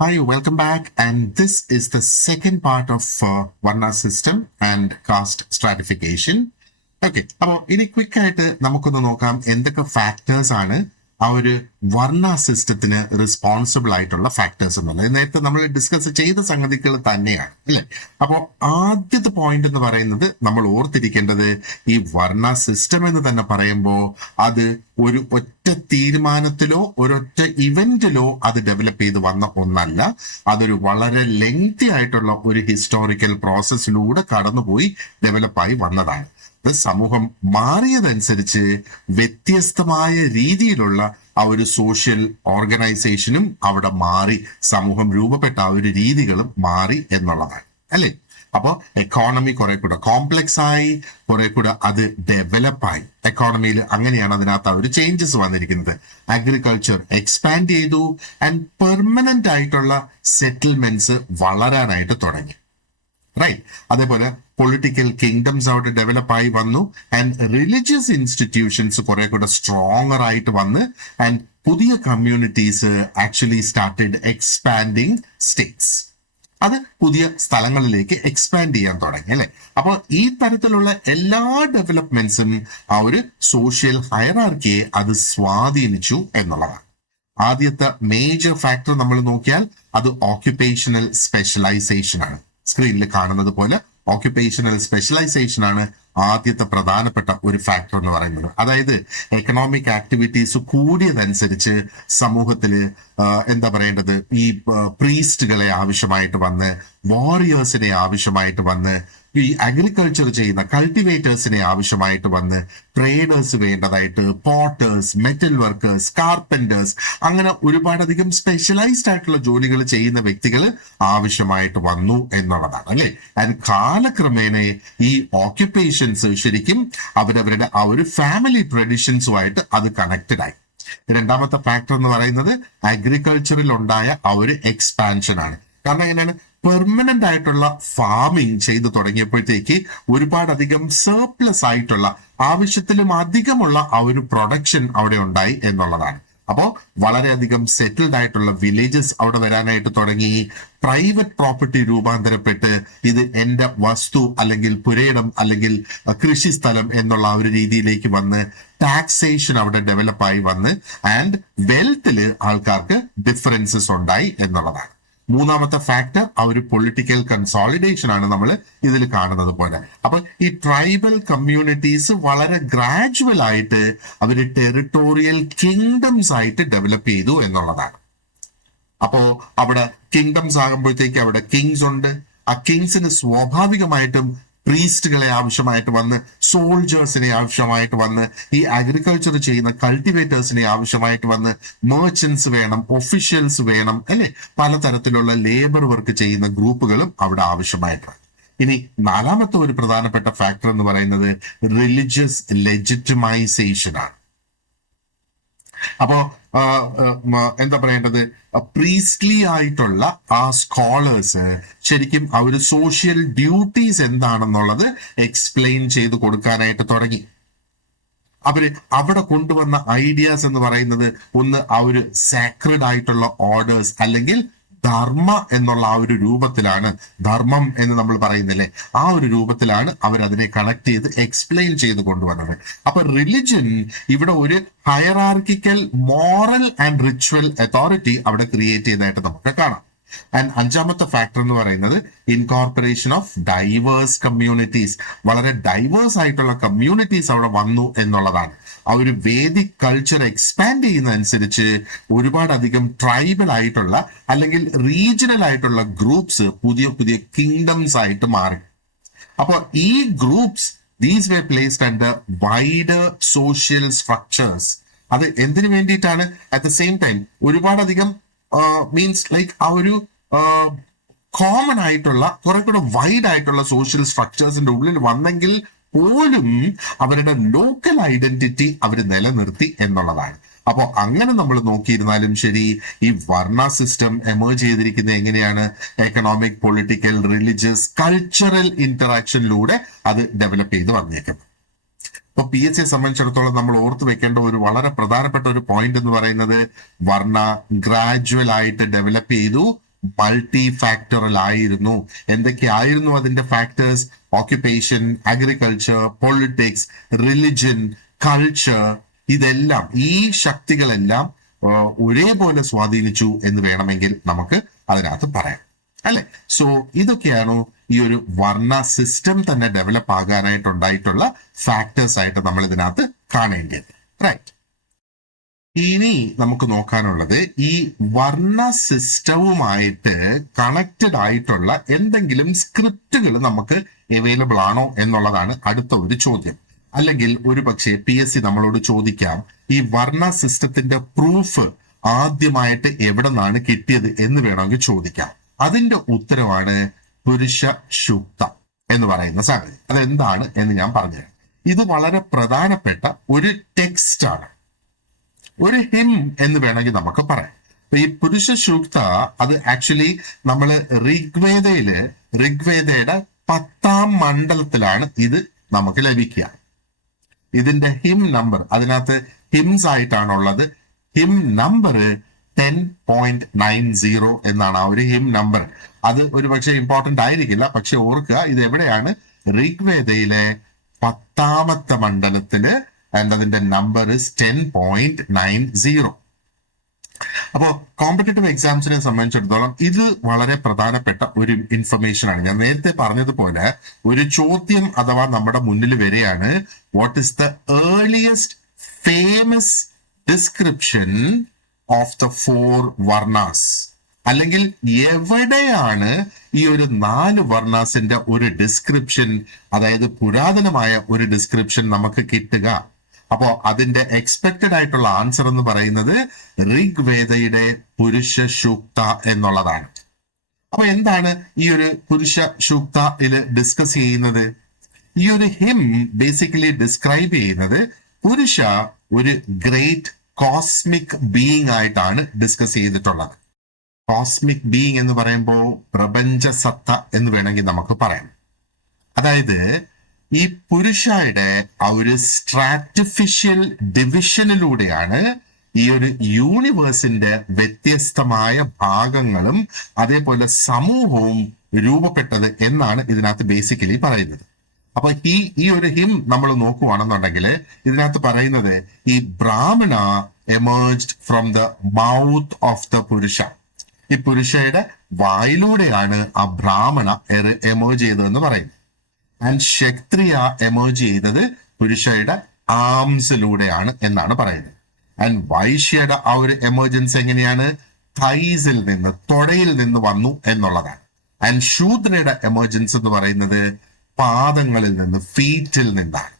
Hi, welcome back. And this is the second part of Varna system and caste stratification. Okay, അപ്പോൾ ഇനി quick ആയിട്ട് നമുക്കൊന്ന് നോക്കാം എന്തൊക്കെ ഫാക്ടേഴ്സ് ആണ് ആ ഒരു വർണ്ണ സിസ്റ്റത്തിന് റെസ്പോൺസിബിൾ ആയിട്ടുള്ള ഫാക്ടേഴ്സ് എന്നുള്ളത്. നേരത്തെ നമ്മൾ ഡിസ്കസ് ചെയ്ത സംഗതികൾ തന്നെയാണ് അല്ലെ. അപ്പോൾ ആദ്യത്തെ പോയിന്റ് എന്ന് പറയുന്നത് നമ്മൾ ഓർത്തിരിക്കേണ്ടത് ഈ വർണ്ണ സിസ്റ്റം എന്ന് തന്നെ പറയുമ്പോൾ അത് ഒരു ഒറ്റ തീരുമാനത്തിലോ ഒരൊറ്റ ഇവന്റിലോ അത് ഡെവലപ്പ് ചെയ്ത് വന്ന ഒന്നല്ല. അതൊരു വളരെ ലെങ്തി ആയിട്ടുള്ള ഒരു ഹിസ്റ്റോറിക്കൽ പ്രോസസ്സിലൂടെ കടന്നുപോയി ഡെവലപ്പായി വന്നതാണ്. സമൂഹം മാറിയതനുസരിച്ച് വ്യത്യസ്തമായ രീതിയിലുള്ള ആ ഒരു സോഷ്യൽ ഓർഗനൈസേഷനും അവിടെ മാറി, സമൂഹം രൂപപ്പെട്ട ആ ഒരു രീതികളും മാറി എന്നുള്ളതാണ് അല്ലേ. അപ്പൊ എക്കോണമി കുറെ കൂടെ കോംപ്ലക്സ് ആയി, കുറെ കൂടെ അത് ഡെവലപ്പായി. എക്കോണമിയിൽ അങ്ങനെയാണ് അതിനകത്ത് ആ ഒരു ചേഞ്ചസ് വന്നിരിക്കുന്നത്. അഗ്രികൾച്ചർ എക്സ്പാൻഡ് ചെയ്തു ആൻഡ് പെർമനന്റ് ആയിട്ടുള്ള സെറ്റിൽമെന്റ്സ് വളരാനായിട്ട് തുടങ്ങി. റൈറ്റ്. അതേപോലെ പൊളിറ്റിക്കൽ കിങ്ഡംസ് അവിടെ ഡെവലപ്പായി വന്നു ആൻഡ് റിലീജിയസ് ഇൻസ്റ്റിറ്റ്യൂഷൻസ് കുറെ കൂടെ സ്ട്രോങ്ങർ ആയിട്ട് വന്ന് ആൻഡ് പുതിയ communities actually started expanding States. അത് പുതിയ സ്ഥലങ്ങളിലേക്ക് എക്സ്പാൻഡ് ചെയ്യാൻ തുടങ്ങി അല്ലെ. അപ്പോൾ ഈ തരത്തിലുള്ള എല്ലാ ഡെവലപ്മെന്റ്സും ആ ഒരു സോഷ്യൽ ഹയറാർക്കിയെ അത് സ്വാധീനിച്ചു എന്നുള്ളതാണ്. ആദ്യത്തെ മേജർ ഫാക്ടർ നമ്മൾ നോക്കിയാൽ അത് ഓക്യുപേഷണൽ സ്പെഷ്യലൈസേഷൻ ആണ്. സ്ക്രീനിൽ കാണുന്നത് പോലെ ഓക്യുപേഷണൽ സ്പെഷ്യലൈസേഷൻ ആണ് ആദ്യത്തെ പ്രധാനപ്പെട്ട ഒരു ഫാക്ടർ എന്ന് പറയുന്നത്. അതായത് എക്കണോമിക് ആക്ടിവിറ്റീസ് കൂടിയതനുസരിച്ച് സമൂഹത്തില് എന്താ പറയേണ്ടത്, ഈ പ്രീസ്റ്റുകളെ ആവശ്യമായിട്ട് വന്ന്, വാറിയേഴ്സിനെ ആവശ്യമായിട്ട് വന്ന്, ഈ അഗ്രികൾച്ചർ ചെയ്യുന്ന കൾട്ടിവേറ്റേഴ്സിനെ ആവശ്യമായിട്ട് വന്ന്, ട്രേഡേഴ്സ് വേണ്ടതായിട്ട്, പോട്ടേഴ്സ്, മെറ്റൽ വർക്കേഴ്സ്, കാർപ്പന്റേഴ്സ്, അങ്ങനെ ഒരുപാടധികം സ്പെഷ്യലൈസ്ഡ് ആയിട്ടുള്ള ജോലികൾ ചെയ്യുന്ന വ്യക്തികൾ ആവശ്യമായിട്ട് വന്നു എന്നുള്ളതാണ് അല്ലെ. ആൻഡ് കാലക്രമേണ ഈ ഓക്യുപ്പേഷൻസ് ശരിക്കും അവരവരുടെ ആ ഒരു ഫാമിലി ട്രഡീഷൻസുമായിട്ട് അത് കണക്റ്റഡ് ആയി. രണ്ടാമത്തെ ഫാക്ടർ എന്ന് പറയുന്നത് അഗ്രികൾച്ചറിൽ ഉണ്ടായ ആ ഒരു എക്സ്പാൻഷൻ ആണ്. കാരണം എങ്ങനെയാണ്, പെർമനന്റ് ആയിട്ടുള്ള ഫാമിംഗ് ചെയ്തു തുടങ്ങിയപ്പോഴത്തേക്ക് ഒരുപാടധികം സർപ്ലസ് ആയിട്ടുള്ള, ആവശ്യത്തിലും അധികമുള്ള ആ ഒരു പ്രൊഡക്ഷൻ അവിടെ ഉണ്ടായി എന്നുള്ളതാണ്. അപ്പോ വളരെയധികം സെറ്റിൽഡ് ആയിട്ടുള്ള വില്ലേജസ് അവിടെ വരാനായിട്ട് തുടങ്ങി. പ്രൈവറ്റ് പ്രോപ്പർട്ടി രൂപാന്തരപ്പെട്ട് ഇത് എന്റെ വസ്തു അല്ലെങ്കിൽ പുരയിടം അല്ലെങ്കിൽ കൃഷിസ്ഥലം എന്നുള്ള ആ ഒരു രീതിയിലേക്ക് വന്ന് ടാക്സേഷൻ അവിടെ ഡെവലപ്പായി വന്ന് ആൻഡ് വെൽത്തില് ആൾക്കാർക്ക് ഡിഫറൻസസ് ഉണ്ടായി എന്നുള്ളതാണ്. മൂന്നാമത്തെ ഫാക്ടർ ആ ഒരു പൊളിറ്റിക്കൽ കൺസോളിഡേഷൻ ആണ് നമ്മൾ ഇതിൽ കാണുന്നത് പോലെ. അപ്പൊ ഈ ട്രൈബൽ കമ്മ്യൂണിറ്റീസ് വളരെ ഗ്രാജുവൽ ആയിട്ട് അവര് ടെറിട്ടോറിയൽ കിങ്ഡംസ് ആയിട്ട് ഡെവലപ്പ് ചെയ്തു എന്നുള്ളതാണ്. അപ്പോ അവിടെ കിങ്ഡംസ് ആകുമ്പോഴത്തേക്ക് അവിടെ കിങ്സ് ഉണ്ട്. ആ കിങ്സിന് സ്വാഭാവികമായിട്ടും പ്രീസ്റ്റുകളെ ആവശ്യമായിട്ട് വന്ന്, സോൾജേഴ്സിനെ ആവശ്യമായിട്ട് വന്ന്, ഈ അഗ്രികൾച്ചർ ചെയ്യുന്ന കൾട്ടിവേറ്റേഴ്സിനെ ആവശ്യമായിട്ട് വന്ന്, മെർച്ചൻസ് വേണം, ഒഫീഷ്യൽസ് വേണം അല്ലെ. പലതരത്തിലുള്ള ലേബർ വർക്ക് ചെയ്യുന്ന ഗ്രൂപ്പുകളും അവിടെ ആവശ്യമായിട്ടുണ്ട്. ഇനി നാലാമത്തെ ഒരു പ്രധാനപ്പെട്ട ഫാക്ടർ എന്ന് പറയുന്നത് റിലിജിയസ് ലെജിറ്റിമൈസേഷൻ ആണ്. അപ്പോ എന്താ പറയേണ്ടത്, പ്രീസ്റ്റ്ലി ആയിട്ടുള്ള ആ സ്കോളേഴ്സ് ശരിക്കും ആ ഒരു സോഷ്യൽ ഡ്യൂട്ടീസ് എന്താണെന്നുള്ളത് എക്സ്പ്ലെയിൻ ചെയ്ത് കൊടുക്കാനായിട്ട് തുടങ്ങി. അവര് അവിടെ കൊണ്ടുവന്ന ഐഡിയാസ് എന്ന് പറയുന്നത് ഒന്ന് ആ ഒരു സാക്രഡ് ആയിട്ടുള്ള ഓർഡേഴ്സ് അല്ലെങ്കിൽ ധർമ്മ എന്നുള്ള ആ ഒരു രൂപത്തിലാണ്, ധർമ്മം എന്ന് നമ്മൾ പറയുന്നില്ലേ, ആ ഒരു രൂപത്തിലാണ് അവരതിനെ കണക്ട് ചെയ്ത് എക്സ്പ്ലെയിൻ ചെയ്ത് കൊണ്ടുവന്നത്. അപ്പൊ റിലിജൻ ഇവിടെ ഒരു hierarchical moral and ritual authority അവിടെ ക്രിയേറ്റ് ചെയ്തതായിട്ട് നമുക്ക് കാണാം. ആൻഡ് അഞ്ചാമത്തെ ഫാക്ടർ എന്ന് പറയുന്നത് ഇൻകോർപ്പറേഷൻ ഓഫ് ഡൈവേഴ്സ് കമ്മ്യൂണിറ്റീസ്. വളരെ ഡൈവേഴ്സ് ആയിട്ടുള്ള കമ്മ്യൂണിറ്റീസ് അവിടെ വന്നു എന്നുള്ളതാണ്. ആ ഒരു വേദിക് കൾച്ചർ എക്സ്പാൻഡ് ചെയ്യുന്നതനുസരിച്ച് ഒരുപാടധികം ട്രൈബൽ ആയിട്ടുള്ള അല്ലെങ്കിൽ റീജിയണൽ ആയിട്ടുള്ള ഗ്രൂപ്പ്സ് പുതിയ പുതിയ കിങ്ഡംസ് ആയിട്ട് മാറി. അപ്പോൾ ഈ groups these way placed under wider social structures. അത് എന്തിനു വേണ്ടിയിട്ടാണ്? അറ്റ് ദ സെയിം ടൈം ഒരുപാടധികം മീൻസ് ലൈക്ക് ആ ഒരു കോമൺ ആയിട്ടുള്ള കുറെ കൂടെ വൈഡ് ആയിട്ടുള്ള സോഷ്യൽ സ്ട്രക്ചേഴ്സിന്റെ ഉള്ളിൽ വന്നെങ്കിൽ പോലും അവരുടെ ലോക്കൽ ഐഡന്റിറ്റി അവർ നിലനിർത്തി എന്നുള്ളതാണ്. അപ്പോൾ അങ്ങനെ നമ്മൾ നോക്കിയിരുന്നാലും ശരി, ഈ വർണ്ണ സിസ്റ്റം എമേർജ് ചെയ്തിരിക്കുന്നത് എങ്ങനെയാണ്? എക്കണോമിക്, പൊളിറ്റിക്കൽ, റിലീജിയസ്, കൾച്ചറൽ ഇന്ററാക്ഷനിലൂടെ അത് ഡെവലപ്പ് ചെയ്ത് വന്നേക്കുന്നത്. ഇപ്പൊ PHയെ സംബന്ധിച്ചിടത്തോളം നമ്മൾ ഓർത്തു വെക്കേണ്ട ഒരു വളരെ പ്രധാനപ്പെട്ട ഒരു പോയിന്റ് എന്ന് പറയുന്നത് വർണ്ണ ഗ്രാജുവൽ ആയിട്ട് ഡെവലപ്പ് ചെയ്തു മൾട്ടി ഫാക്ടറൽ ആയിരുന്നു. എന്തൊക്കെയായിരുന്നു അതിന്റെ factors? Occupation, agriculture, politics, religion, culture, ഇതെല്ലാം, ഈ ശക്തികളെല്ലാം ഒരേപോലെ സ്വാധീനിച്ചു എന്ന് വേണമെങ്കിൽ നമുക്ക് അതിനകത്ത് പറയാം, അല്ലെ? സോ ഇതൊക്കെയാണ് ഈ ഒരു വർണ്ണ സിസ്റ്റം തന്നെ ഡെവലപ്പ് ആകാനായിട്ടുണ്ടായിട്ടുള്ള ഫാക്ടേഴ്സ് ആയിട്ട് നമ്മൾ ഇതിനകത്ത് കാണേണ്ടത്. റൈറ്റ്. ഇനി നമുക്ക് നോക്കാനുള്ളത് ഈ വർണ്ണ സിസ്റ്റവുമായിട്ട് കണക്റ്റഡ് ആയിട്ടുള്ള എന്തെങ്കിലും സ്ക്രിപ്റ്റുകൾ നമുക്ക് അവൈലബിൾ ആണോ എന്നുള്ളതാണ് അടുത്ത ഒരു ചോദ്യം. അല്ലെങ്കിൽ ഒരു പക്ഷേ PSC നമ്മളോട് ചോദിക്കാം, ഈ വർണ്ണ സിസ്റ്റത്തിന്റെ പ്രൂഫ് ആദ്യമായിട്ട് എവിടെ നിന്നാണ് കിട്ടിയത് എന്ന് വേണമെങ്കിൽ ചോദിക്കാം. അതിന്റെ ഉത്തരവാണ് പുരുഷ സൂക്ത എന്ന് പറയുന്ന സംഗതി. അതെന്താണ് എന്ന് ഞാൻ പറഞ്ഞുതരാം. ഇത് വളരെ പ്രധാനപ്പെട്ട ഒരു ടെക്സ്റ്റ് ആണ്, ഒരു ഹിം എന്ന് വേണമെങ്കിൽ നമുക്ക് പറയാം. ഈ പുരുഷ സൂക്ത അത് ആക്ച്വലി നമ്മൾ ഋഗ്വേദയുടെ 10ാം മണ്ഡലത്തിലാണ് ഇത് നമുക്ക് ലഭിക്കുക. ഇതിന്റെ ഹിം നമ്പർ, അതിനകത്ത് ഹിംസ് ആയിട്ടാണുള്ളത്. ഹിം നമ്പർ 10.90 എന്നാണ് ആ ഒരു ഹിം നമ്പർ. അത് ഒരു പക്ഷെ ഇമ്പോർട്ടന്റ് ആയിരിക്കില്ല, പക്ഷെ ഓർക്കുക ഇത് എവിടെയാണ്? ഋഗ്വേദയിലെ 10ാമത്തെ മണ്ഡലത്തില്, ആൻഡ് അതിന്റെ നമ്പർ 10.90. അപ്പോ കോമ്പറ്റേറ്റീവ് എക്സാംസിനെ സംബന്ധിച്ചിടത്തോളം ഇത് വളരെ പ്രധാനപ്പെട്ട ഒരു ഇൻഫർമേഷൻ ആണ്. ഞാൻ നേരത്തെ പറഞ്ഞതുപോലെ ഒരു ചോദ്യം അഥവാ നമ്മുടെ മുന്നിൽ വരികയാണ്, what is the earliest famous description of the 4 varnas, അല്ലെങ്കിൽ എവിടെയാണ് ഈ ഒരു 4 വർണ്ണാസിന്റെ ഒരു ഡിസ്ക്രിപ്ഷൻ, അതായത് പുരാതനമായ ഒരു ഡിസ്ക്രിപ്ഷൻ നമുക്ക് കിട്ടുക. അപ്പോ അതിന്റെ എക്സ്പെക്റ്റഡ് ആയിട്ടുള്ള ആൻസർ എന്ന് പറയുന്നത് ഋഗ്വേദയുടെ പുരുഷ സൂക്ത എന്നുള്ളതാണ്. അപ്പൊ എന്താണ് ഈ ഒരു പുരുഷ സൂക്തയിൽ ഡിസ്കസ് ചെയ്യുന്നത്? ഈ ഒരു ഹിം ബേസിക്കലി ഡിസ്ക്രൈബ് ചെയ്യുന്നത് പുരുഷ ഒരു ഗ്രേറ്റ് കോസ്മിക് ബീയിങ് ആയിട്ടാണ് ഡിസ്കസ് ചെയ്തിട്ടുള്ളത്. കോസ്മിക് ബീയിങ് എന്ന് പറയുമ്പോൾ പ്രപഞ്ച സത്ത എന്ന് വേണമെങ്കിൽ നമുക്ക് പറയാം. അതായത് ഈ പുരുഷയുടെ ആ ഒരു സ്ട്രാറ്റിഫിഷ്യൽ ഡിവിഷനിലൂടെയാണ് ഈ ഒരു യൂണിവേഴ്സിന്റെ വ്യത്യസ്തമായ ഭാഗങ്ങളും അതേപോലെ സമൂഹവും രൂപപ്പെട്ടത് എന്നാണ് ഇതിനകത്ത് ബേസിക്കലി പറയുന്നത്. അപ്പൊ ഈ ഒരു ഹിം നമ്മൾ നോക്കുവാണെന്നുണ്ടെങ്കിൽ ഇതിനകത്ത് പറയുന്നത് ഈ ബ്രാഹ്മണ emerged from the mouth of the പുരുഷ. ഈ പുരുഷയുടെ വായിലൂടെയാണ് ആ ബ്രാഹ്മണ എമേർജ് ചെയ്തതെന്ന് പറയുന്നത്. ആൻഡ് ക്ഷത്രിയ എമേർജ് ചെയ്തത് പുരുഷയുടെ ആംസിലൂടെയാണ് എന്നാണ് പറയുന്നത്. ആൻഡ് വൈശ്യയുടെ ആ ഒരു എമർജൻസ് എങ്ങനെയാണ്? തൈസിൽ നിന്ന്, തൊടയിൽ നിന്ന് വന്നു എന്നുള്ളതാണ്. ആൻഡ് ശൂദ്രയുടെ എമർജൻസ് എന്ന് പറയുന്നത് പാദങ്ങളിൽ നിന്ന്, ഫീറ്റിൽ നിന്നാണ്.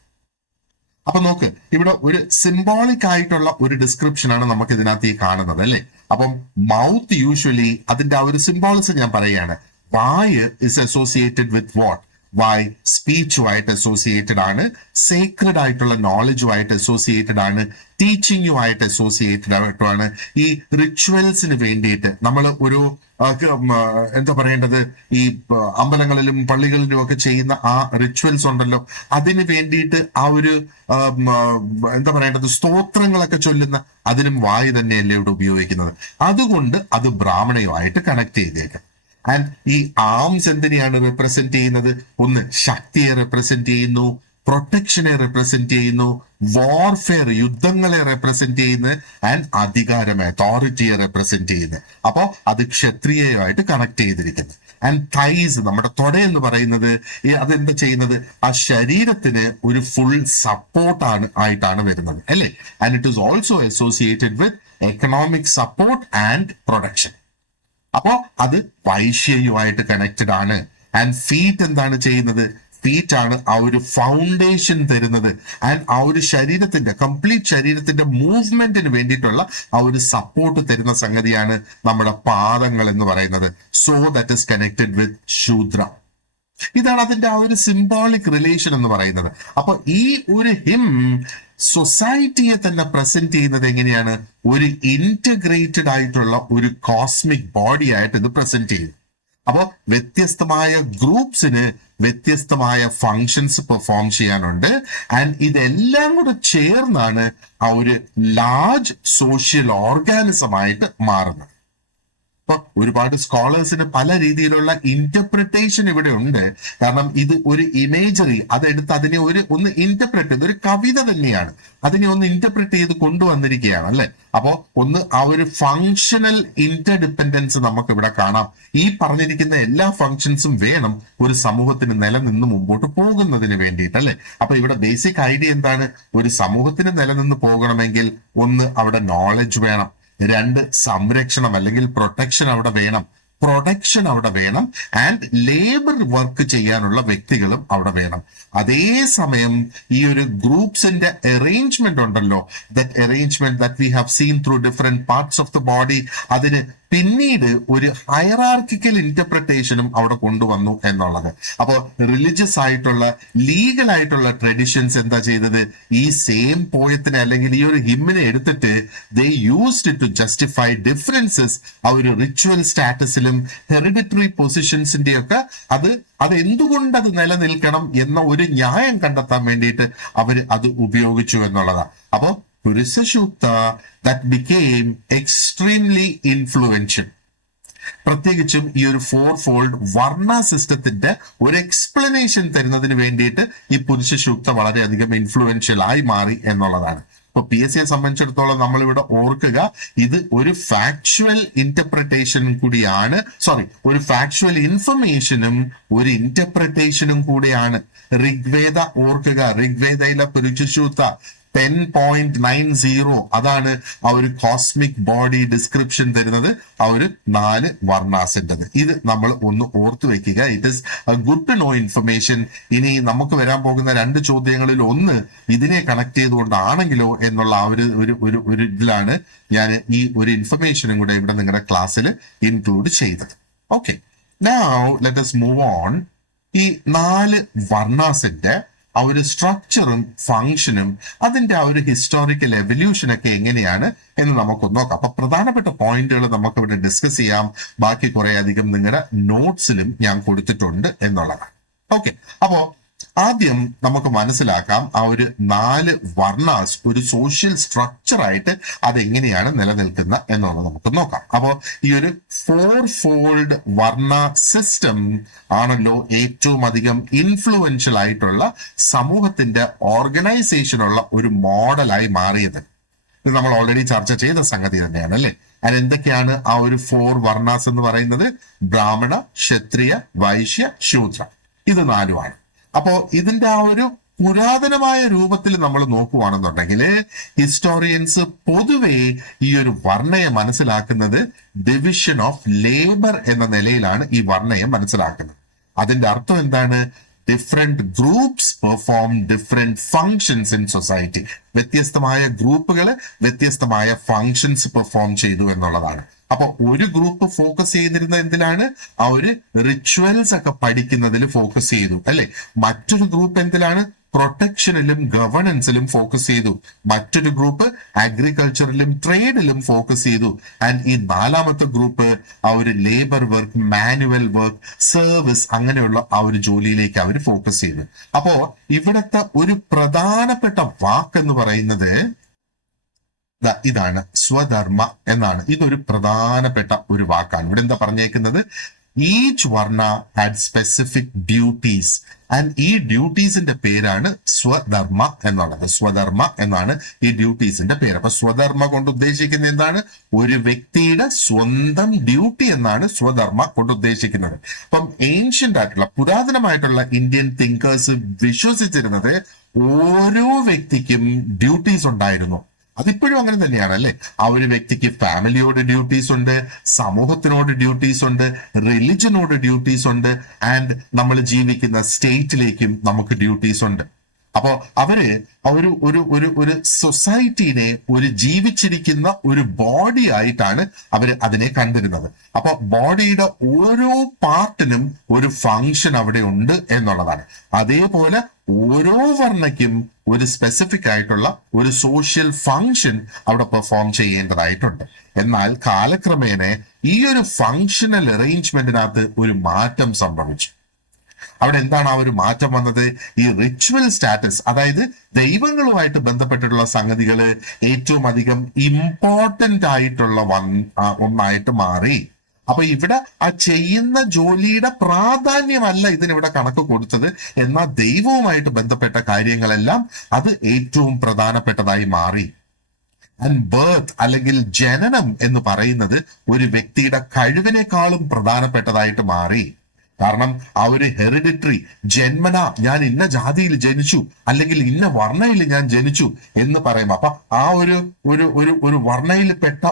അപ്പൊ നോക്ക്, ഇവിടെ ഒരു സിംബോളിക് ആയിട്ടുള്ള ഒരു ഡിസ്ക്രിപ്ഷൻ ആണ് നമുക്ക് ഇതിനകത്ത് ഈ കാണുന്നത്, അല്ലെ? അപ്പം മൗത്ത് യൂഷ്വലി അതിന്റെ ആ ഒരു സിംബോളിസം ഞാൻ പറയുകയാണ്. വായ് ഇസ് അസോസിയേറ്റഡ് വിത്ത് വാട്ട്? വായ് സ്പീച്ചുമായിട്ട് അസോസിയേറ്റഡ് ആണ്, സേക്രഡ് ആയിട്ടുള്ള നോളജുമായിട്ട് അസോസിയേറ്റഡ് ആണ്, ടീച്ചിങ്ങുമായിട്ട് അസോസിയേറ്റഡ് ആയിട്ടുമാണ്. ഈ റിച്വൽസിന് വേണ്ടിയിട്ട് നമ്മൾ ഒരു എന്താ പറയേണ്ടത്, ഈ അമ്പലങ്ങളിലും പള്ളികളിലും ഒക്കെ ചെയ്യുന്ന ആ റിച്വൽസ് ഉണ്ടല്ലോ, അതിന് വേണ്ടിയിട്ട് ആ ഒരു എന്താ പറയേണ്ടത്, സ്തോത്രങ്ങളൊക്കെ ചൊല്ലുന്ന അതിനും വായു തന്നെയല്ലേ ഇവിടെ ഉപയോഗിക്കുന്നത്. അതുകൊണ്ട് അത് ബ്രാഹ്മണയുമായിട്ട് കണക്ട് ചെയ്തേക്കാം. ആൻഡ് ഈ ആംസ് എന്തിനെയാണ് റെപ്രസെന്റ് ചെയ്യുന്നത്? ഒന്ന് ശക്തിയെ റെപ്രസെന്റ് ചെയ്യുന്നു, പ്രൊട്ടക്ഷനെ റെപ്രസെന്റ് ചെയ്യുന്നു, വാർഫെയർ യുദ്ധങ്ങളെ റെപ്രസെന്റ് ചെയ്യുന്നു, ആൻഡ് അധികാരം അതോറിറ്റിയെ റെപ്രസെന്റ് ചെയ്യുന്നു. അപ്പോ അത് ക്ഷത്രിയയുമായിട്ട് കണക്ട് ചെയ്തിരിക്കുന്നു. ആൻഡ് തൈസ്, നമ്മുടെ തൊട എന്ന് പറയുന്നത് അതെന്താ ചെയ്യുന്നത്? ആ ശരീരത്തിന് ഒരു ഫുൾ സപ്പോർട്ടാണ് ആയിട്ടാണ് വരുന്നത്, അല്ലേ? And it is also associated with economic support and production. അപ്പോ അത് വൈശ്യയുമായിട്ട് കണക്റ്റഡ് ആണ്. ആൻഡ് ഫീറ്റ് എന്താണ് ചെയ്യുന്നത്? ഫീറ്റ് ആണ് ആ ഒരു ഫൗണ്ടേഷൻ തരുന്നത്. ആൻഡ് ആ ഒരു ശരീരത്തിന്റെ കംപ്ലീറ്റ് ശരീരത്തിന്റെ മൂവ്മെന്റിന് വേണ്ടിയിട്ടുള്ള ആ ഒരു സപ്പോർട്ട് തരുന്ന സംഗതിയാണ് നമ്മുടെ പാദങ്ങൾ എന്ന് പറയുന്നത്. So that is connected with Shudra. ഇതാണ് അതിന്റെ ആ ഒരു സിംബോളിക് റിലേഷൻ എന്ന് പറയുന്നത്. അപ്പൊ ഈ ഒരു ഹിം സൊസൈറ്റിയെ തന്നെ പ്രസന്റ് ചെയ്യുന്നത് എങ്ങനെയാണ്? ഒരു ഇന്റഗ്രേറ്റഡ് ആയിട്ടുള്ള ഒരു കോസ്മിക് ബോഡി ആയിട്ട് ഇത് പ്രസന്റ് ചെയ്യും. അപ്പോ വ്യത്യസ്തമായ ഗ്രൂപ്പ്സിന് വ്യത്യസ്തമായ ഫങ്ഷൻസ് പെർഫോം ചെയ്യാനുണ്ട്. ആൻഡ് ഇതെല്ലാം കൂടെ ചേർന്നാണ് ആ ഒരു ലാർജ് സോഷ്യൽ ഓർഗാനിസം ആയിട്ട് മാറുന്നത്. അപ്പൊ ഒരുപാട് സ്കോളേഴ്സിന് പല രീതിയിലുള്ള ഇന്റർപ്രിട്ടേഷൻ ഇവിടെ ഉണ്ട്. കാരണം ഇത് ഒരു ഇമേജറി അതെടുത്ത് അതിനെ ഒന്ന് ഇന്റർപ്രറ്റ് ചെയ്ത്, ഒരു കവിത തന്നെയാണ്, അതിനെ ഒന്ന് ഇന്റർപ്രറ്റ് ചെയ്ത് കൊണ്ടുവന്നിരിക്കുകയാണ് അല്ലെ. അപ്പോ ഒന്ന് ആ ഒരു ഫങ്ഷണൽ ഇന്റർഡിപെൻഡൻസ് നമുക്ക് ഇവിടെ കാണാം. ഈ പറഞ്ഞിരിക്കുന്ന എല്ലാ ഫങ്ഷൻസും വേണം ഒരു സമൂഹത്തിന് നിലനിന്ന് മുമ്പോട്ട് പോകുന്നതിന് വേണ്ടിയിട്ട് അല്ലെ. അപ്പൊ ഇവിടെ ബേസിക് ഐഡിയ എന്താണ്? ഒരു സമൂഹത്തിന് നിലനിന്ന് പോകണമെങ്കിൽ ഒന്ന് അവിടെ നോളജ് വേണം, രണ്ട് സംരക്ഷണം അല്ലെങ്കിൽ പ്രൊട്ടക്ഷൻ അവിടെ വേണം, പ്രൊഡക്ഷൻ അവിടെ വേണം, ആൻഡ് ലേബർ വർക്ക് ചെയ്യാനുള്ള വ്യക്തികളും അവിടെ വേണം. അതേസമയം ഈ ഒരു ഗ്രൂപ്പ്സിന്റെ അറേഞ്ച്മെന്റ് ഉണ്ടല്ലോ, that arrangement that we have seen through different parts of the body, അതിന് പിന്നീട് ഒരു ഹയറാർക്കിക്കൽ ഇന്റർപ്രിട്ടേഷനും അവിടെ കൊണ്ടുവന്നു എന്നുള്ളത്. അപ്പോൾ റിലീജിയസ് ആയിട്ടുള്ള ലീഗൽ ആയിട്ടുള്ള ട്രഡീഷൻസ് എന്താ ചെയ്തത്? ഈ സെയിം പോയത്തിനെ അല്ലെങ്കിൽ ഈ ഒരു ഹിമ്മിനെ എടുത്തിട്ട് they used it to justify differences. ആ ഒരു റിച്വൽ സ്റ്റാറ്റസിലും ഹെറിഡിറ്ററി പൊസിഷൻസിന്റെ ഒക്കെ അത് എന്തുകൊണ്ട് അത് നിലനിൽക്കണം എന്ന ഒരു ന്യായം കണ്ടെത്താൻ വേണ്ടിയിട്ട് അവർ അത് ഉപയോഗിച്ചു എന്നുള്ളതാണ്. അപ്പോ പുരുഷ സൂക്ത ദാറ്റ് ബിക്കെയിം എക്സ്ട്രീംലി ഇൻഫ്ലുവൻഷ്യൽ. പ്രത്യേകിച്ചും ഈ ഒരു ഫോർ ഫോൾഡ് വർണ്ണ സിസ്റ്റത്തിന്റെ ഒരു എക്സ്പ്ലനേഷൻ തരുന്നതിന് വേണ്ടിയിട്ട് ഈ പുരുഷ സൂക്ത വളരെയധികം ഇൻഫ്ലുവൻഷ്യൽ ആയി മാറി എന്നുള്ളതാണ്. ഇപ്പൊ പി എസ് സിയെ സംബന്ധിച്ചിടത്തോളം നമ്മളിവിടെ ഓർക്കുക, ഇത് ഒരു ഫാക്ച്വൽ ഇന്റർപ്രിട്ടേഷൻ കൂടിയാണ്, ഒരു ഫാക്ച്വൽ ഇൻഫർമേഷനും ഒരു ഇന്റർപ്രിട്ടേഷനും കൂടെയാണ്. ഋഗ്വേദ ഓർക്കുക, ഋഗ്വേദയിലെ പുരുഷസൂക്ത 10.90 അതാണ് ആ ഒരു കോസ്മിക് ബോഡി ഡിസ്ക്രിപ്ഷൻ തരുന്നത്, ആ ഒരു 4 വർണ്ണാസിൻ്റെത്. ഇത് നമ്മൾ ഒന്ന് ഓർത്തു വെക്കുക. It is good to know information. ഇനി നമുക്ക് വരാൻ പോകുന്ന 2 ചോദ്യങ്ങളിൽ ഒന്ന് ഇതിനെ കണക്ട് ചെയ്തുകൊണ്ടാണെങ്കിലോ എന്നുള്ള ആ ഒരു ഇതിലാണ് ഞാൻ ഈ ഒരു ഇൻഫർമേഷനും കൂടെ ഇവിടെ നിങ്ങളുടെ ക്ലാസ്സിൽ ഇൻക്ലൂഡ് ചെയ്തത്. Okay, now let us move on. ഈ 4 വർണ്ണാസിന്റെ ആ ഒരു സ്ട്രക്ചറും ഫങ്ഷനും അതിന്റെ ആ ഒരു ഹിസ്റ്റോറിക്കൽ എവല്യൂഷനൊക്കെ എങ്ങനെയാണ് എന്ന് നമുക്കൊന്ന് നോക്കാം. അപ്പൊ പ്രധാനപ്പെട്ട പോയിന്റുകൾ നമുക്ക് ഇവിടെ ഡിസ്കസ് ചെയ്യാം. ബാക്കി കുറെ അധികം നിങ്ങളുടെ നോട്ട്സിലും ഞാൻ കൊടുത്തിട്ടുണ്ട് എന്നുള്ളതാണ്. ഓക്കെ, അപ്പോ ആദ്യം നമുക്ക് മനസ്സിലാക്കാം ആ ഒരു 4 വർണ്ണാസ് ഒരു സോഷ്യൽ സ്ട്രക്ചർ ആയിട്ട് അതെങ്ങനെയാണ് നിലനിൽക്കുന്ന എന്നുള്ളത് നമുക്ക് നോക്കാം. അപ്പോ ഈ ഒരു 4 ഫോൾഡ് വർണ്ണ സിസ്റ്റം ആണല്ലോ ഏറ്റവും അധികം ഇൻഫ്ലുവൻഷ്യൽ ആയിട്ടുള്ള സമൂഹത്തിന്റെ ഓർഗനൈസേഷനുള്ള ഒരു മോഡലായി മാറിയത്. ഇത് നമ്മൾ ഓൾറെഡി ചർച്ച ചെയ്ത സംഗതി തന്നെയാണ് അല്ലെ. അത് എന്തൊക്കെയാണ് ആ ഒരു 4 വർണ്ണാസ് എന്ന് പറയുന്നത്? ബ്രാഹ്മണ, ക്ഷത്രിയ, വൈശ്യ, ശൂദ്ര, ഇത് 4 അപ്പോ ഇതിന്റെ ആ ഒരു പുരാതനമായ രൂപത്തിൽ നമ്മൾ നോക്കുവാണെന്നുണ്ടെങ്കിൽ ഹിസ്റ്റോറിയൻസ് പൊതുവെ ഈ ഒരു വർണ്ണയെ മനസ്സിലാക്കുന്നത് ഡിവിഷൻ ഓഫ് ലേബർ എന്ന നിലയിലാണ് ഈ വർണ്ണയെ മനസ്സിലാക്കുന്നത്. അതിന്റെ അർത്ഥം എന്താണ്? Different groups perform different functions in society. വ്യത്യസ്തമായ ഗ്രൂപ്പുകൾ വ്യത്യസ്തമായ ഫങ്ഷൻസ് പെർഫോം ചെയ്തു എന്നുള്ളതാണ്. അപ്പൊ ഒരു ഗ്രൂപ്പ് ഫോക്കസ് ചെയ്തിരുന്ന എന്തിലാണ്? ആ ഒരു റിച്വൽസ് ഒക്കെ പഠിക്കുന്നതിൽ ഫോക്കസ് ചെയ്തു അല്ലെ. മറ്റൊരു ഗ്രൂപ്പ് എന്തിലാണ്? പ്രൊട്ടക്ഷനിലും ഗവർണൻസിലും ഫോക്കസ് ചെയ്തു. മറ്റൊരു ഗ്രൂപ്പ് അഗ്രികൾച്ചറിലും ട്രേഡിലും ഫോക്കസ് ചെയ്തു. ആൻഡ് ഈ 4ാമത്തെ ഗ്രൂപ്പ് ആ ഒരു labour work, manual work, service അങ്ങനെയുള്ള ആ ഒരു ജോലിയിലേക്ക് അവർ ഫോക്കസ് ചെയ്തു. അപ്പോ ഇവിടത്തെ ഒരു പ്രധാനപ്പെട്ട വാക്കെന്ന് പറയുന്നത് ഇതാണ്, സ്വധർമ്മ എന്നാണ്. ഇതൊരു പ്രധാനപ്പെട്ട ഒരു വാക്കാണ്. ഇവിടെ എന്താ പറഞ്ഞേക്കുന്നത്? ഈച്ച് വർണ്ണ ഹാഡ് സ്പെസിഫിക് ഡ്യൂട്ടീസ് ആൻഡ് ഈ ഡ്യൂട്ടീസിന്റെ പേരാണ് സ്വധർമ്മ എന്നുള്ളത്. സ്വധർമ്മ എന്നാണ് ഈ ഡ്യൂട്ടീസിന്റെ പേര്. അപ്പൊ സ്വധർമ്മ കൊണ്ട് ഉദ്ദേശിക്കുന്നത് എന്താണ്? ഒരു വ്യക്തിയുടെ സ്വന്തം ഡ്യൂട്ടി എന്നാണ് സ്വധർമ്മ കൊണ്ട് ഉദ്ദേശിക്കുന്നത്. അപ്പം ഏൻഷ്യന്റ് ആയിട്ടുള്ള പുരാതനമായിട്ടുള്ള ഇന്ത്യൻ തിങ്കേഴ്സ് വിശ്വസിച്ചിരുന്നത് ഓരോ വ്യക്തിക്കും ഡ്യൂട്ടീസ് ഉണ്ടായിരുന്നു. അതിപ്പോഴും അങ്ങനെ തന്നെയാണ് അല്ലെ. ആ ഒരു വ്യക്തിക്ക് ഫാമിലിയോട് ഡ്യൂട്ടീസ് ഉണ്ട്, സമൂഹത്തിനോട് ഡ്യൂട്ടീസ് ഉണ്ട്, റിലിജനോട് ഡ്യൂട്ടീസ് ഉണ്ട്, ആൻഡ് നമ്മൾ ജീവിക്കുന്ന സ്റ്റേറ്റിലേക്കും നമുക്ക് ഡ്യൂട്ടീസ് ഉണ്ട്. അപ്പോ അവര് ഒരു സൊസൈറ്റിനെ ഒരു ജീവിച്ചിരിക്കുന്ന ഒരു ബോഡി ആയിട്ടാണ് അവര് അതിനെ കണ്ടിരുന്നത്. അപ്പൊ ബോഡിയുടെ ഓരോ പാർട്ടിനും ഒരു ഫങ്ഷൻ അവിടെ ഉണ്ട് എന്നുള്ളതാണ്. അതേപോലെ ഓരോ വർണ്ണയ്ക്കും ഒരു സ്പെസിഫിക് ആയിട്ടുള്ള ഒരു സോഷ്യൽ ഫങ്ഷൻ അവിടെ പെർഫോം ചെയ്യേണ്ടതായിട്ടുണ്ട്. എന്നാൽ കാലക്രമേണ ഈ ഒരു ഫങ്ഷണൽ അറേഞ്ച്മെന്റിനകത്ത് ഒരു മാറ്റം സംഭവിച്ചു. അവിടെ എന്താണ് ആ ഒരു മാറ്റം വന്നത്? ഈ റിച്വൽ സ്റ്റാറ്റസ്, അതായത് ദൈവങ്ങളുമായിട്ട് ബന്ധപ്പെട്ടിട്ടുള്ള സംഗതികള് ഏറ്റവും അധികം ഇമ്പോർട്ടന്റ് ആയിട്ടുള്ള ഒന്നായിട്ട് മാറി. അപ്പൊ ഇവിടെ ആ ചെയ്യുന്ന ജോലിയുടെ പ്രാധാന്യമല്ല ഇതിനിവിടെ കണക്ക് കൊടുത്തത്, എന്നാൽ ദൈവവുമായിട്ട് ബന്ധപ്പെട്ട കാര്യങ്ങളെല്ലാം അത് ഏറ്റവും പ്രധാനപ്പെട്ടതായി മാറി. ആൻഡ് ബർത്ത് അല്ലെങ്കിൽ ജനനം എന്ന് പറയുന്നത് ഒരു വ്യക്തിയുടെ കഴിവിനേക്കാളും പ്രധാനപ്പെട്ടതായിട്ട് മാറി. കാരണം ആ ഒരു ഹെറിഡിറ്ററി ജന്മന ഞാൻ ഇന്ന ജാതിയിൽ ജനിച്ചു അല്ലെങ്കിൽ ഇന്ന വർണ്ണയിൽ ഞാൻ ജനിച്ചു എന്ന് പറയും. അപ്പൊ ആ ഒരു ഒരു ഒരു ഒരു വർണ്ണയിൽപ്പെട്ട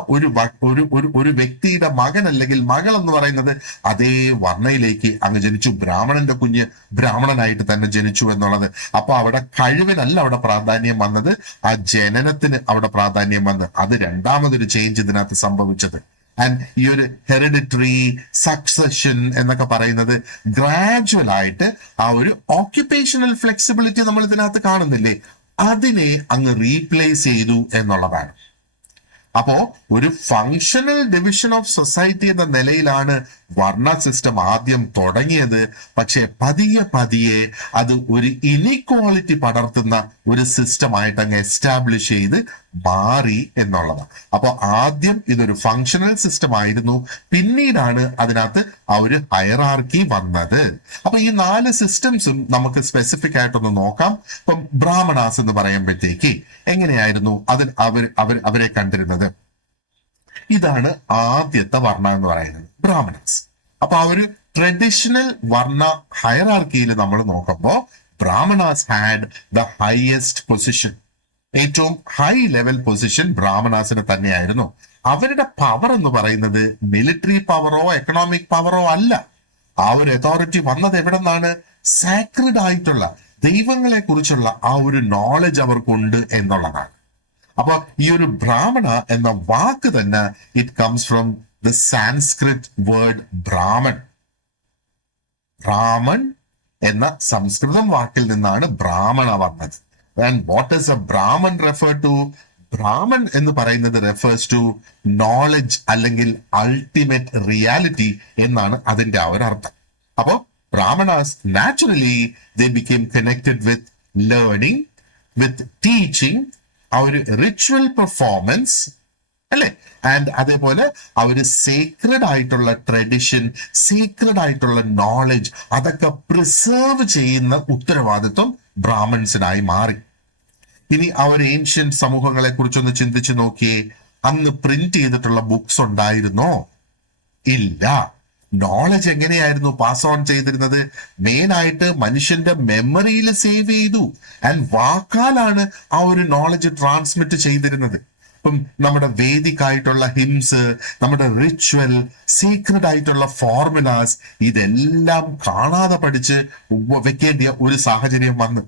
ഒരു വ്യക്തിയുടെ മകൻ അല്ലെങ്കിൽ മകൾ എന്ന് പറയുന്നത് അതേ വർണ്ണയിലേക്ക് അങ്ങ് ജനിച്ചു. ബ്രാഹ്മണന്റെ കുഞ്ഞ് ബ്രാഹ്മണനായിട്ട് തന്നെ ജനിച്ചു എന്നുള്ളത്. അപ്പൊ അവിടെ കഴിവിനല്ല അവിടെ പ്രാധാന്യം വന്നത്, ആ ജനനത്തിന് അവിടെ പ്രാധാന്യം വന്ന്. അത് രണ്ടാമതൊരു ചേഞ്ച് ഇതിനകത്ത് സംഭവിച്ചത്. ആൻഡ് ഈ ഒരു ഹെറിഡിറ്ററി സക്സഷൻ എന്നൊക്കെ പറയുന്നത് ഗ്രാജുവൽ ആയിട്ട് ആ ഒരു ഓക്യുപ്പേഷണൽ ഫ്ലെക്സിബിലിറ്റി നമ്മൾ ഇതിനകത്ത് കാണുന്നില്ലേ, അതിനെ അങ്ങ് റീപ്ലേസ് ചെയ്തു എന്നുള്ളതാണ്. അപ്പോ ഒരു ഫങ്ഷണൽ ഡിവിഷൻ ഓഫ് സൊസൈറ്റി എന്ന നിലയിലാണ് വർണ്ണ സിസ്റ്റം ആദ്യം തുടങ്ങിയത്. പക്ഷെ പതിയെ പതിയെ അത് ഒരു ഇനിക്വാളിറ്റി പടർത്തുന്ന ഒരു സിസ്റ്റമായിട്ട് അങ്ങ് എസ്റ്റാബ്ലിഷ് ചെയ്ത് മാറി എന്നുള്ളതാണ്. അപ്പൊ ആദ്യം ഇതൊരു ഫങ്ഷണൽ സിസ്റ്റം ആയിരുന്നു, പിന്നീടാണ് അതിനകത്ത് ആ ഒരു ഹയറാർക്കി വന്നത്. അപ്പൊ ഈ 4 സിസ്റ്റംസും നമുക്ക് സ്പെസിഫിക് ആയിട്ടൊന്ന് നോക്കാം. ഇപ്പം ബ്രാഹ്മണാസ് എന്ന് പറയുമ്പോഴത്തേക്ക് എങ്ങനെയായിരുന്നു അവരെ കണ്ടിരുന്നത്? ഇതാണ് ആദ്യത്തെ വർണ്ണ എന്ന് പറയുന്നത്, ബ്രാഹ്മണൻസ്. അപ്പൊ ആ ഒരു ട്രഡീഷണൽ വർണ്ണ ഹയറാർക്കിയിൽ നമ്മൾ നോക്കുമ്പോൾ Brahmanas had the highest position. ഏറ്റവും ഹൈ ലെവൽ പൊസിഷൻ ബ്രാഹ്മണാസിന് തന്നെയായിരുന്നു. അവരുടെ പവർ എന്ന് പറയുന്നത് മിലിറ്ററി പവറോ എക്കണോമിക് പവറോ അല്ല. ആ ഒരു അതോറിറ്റി വന്നത് എവിടെ നിന്നാണ്? സാക്രഡ് ആയിട്ടുള്ള ദൈവങ്ങളെ കുറിച്ചുള്ള ആ ഒരു നോളജ് അവർക്കുണ്ട് എന്നുള്ളതാണ്. അപ്പൊ ഈ ഒരു ബ്രാഹ്മണ എന്ന വാക്ക് തന്നെ it comes from the Sanskrit word Brahman. Brahman എന്ന സംസ്കൃതം വാക്കിൽ നിന്നാണ് ബ്രാഹ്മണ വന്നത്. And what is a Brahman refer to? Brahman എന്ന് പറയുന്നത് റെഫേഴ്സ് ടു നോളജ് അല്ലെങ്കിൽ അൾട്ടിമേറ്റ് റിയാലിറ്റി എന്നാണ് അതിന്റെ ആ ഒരു അർത്ഥം. അപ്പോ Brahmanas naturally they became connected with learning, with teaching, ആ ഒരു റിച്വൽ പെർഫോമൻസ് അല്ലെ, ആൻഡ് അതേപോലെ ആ ഒരു സീക്രഡ് ആയിട്ടുള്ള ട്രഡിഷൻ, സീക്രഡ് ആയിട്ടുള്ള നോളജ്, അതൊക്കെ പ്രിസർവ് ചെയ്യുന്ന ഉത്തരവാദിത്വം ബ്രാഹ്മൺസിനായി മാറി. ഇനി ആ ഒരു ഏൻഷ്യൻ സമൂഹങ്ങളെ കുറിച്ചൊന്ന് ചിന്തിച്ചു നോക്കിയേ. അന്ന് പ്രിന്റ് ചെയ്തിട്ടുള്ള ബുക്സ് ഉണ്ടായിരുന്നോ? ഇല്ല. നോളജ് എങ്ങനെയായിരുന്നു പാസ് ഓൺ ചെയ്തിരുന്നത്? മെയിൻ ആയിട്ട് മനുഷ്യന്റെ മെമ്മറിയിൽ സേവ് ചെയ്തു. ആൻഡ് വാക്കാലാണ് ആ ഒരു നോളജ് ട്രാൻസ്മിറ്റ് ചെയ്തിരുന്നത്. ഇപ്പം നമ്മുടെ വേദിക് ആയിട്ടുള്ള ഹിംസ്, നമ്മുടെ റിച്വൽ, സീക്രട്ട് ആയിട്ടുള്ള ഫോർമുലാസ്, ഇതെല്ലാം കാണാതെ പഠിച്ച് വെക്കേണ്ട ഒരു സാഹചര്യം വന്നു.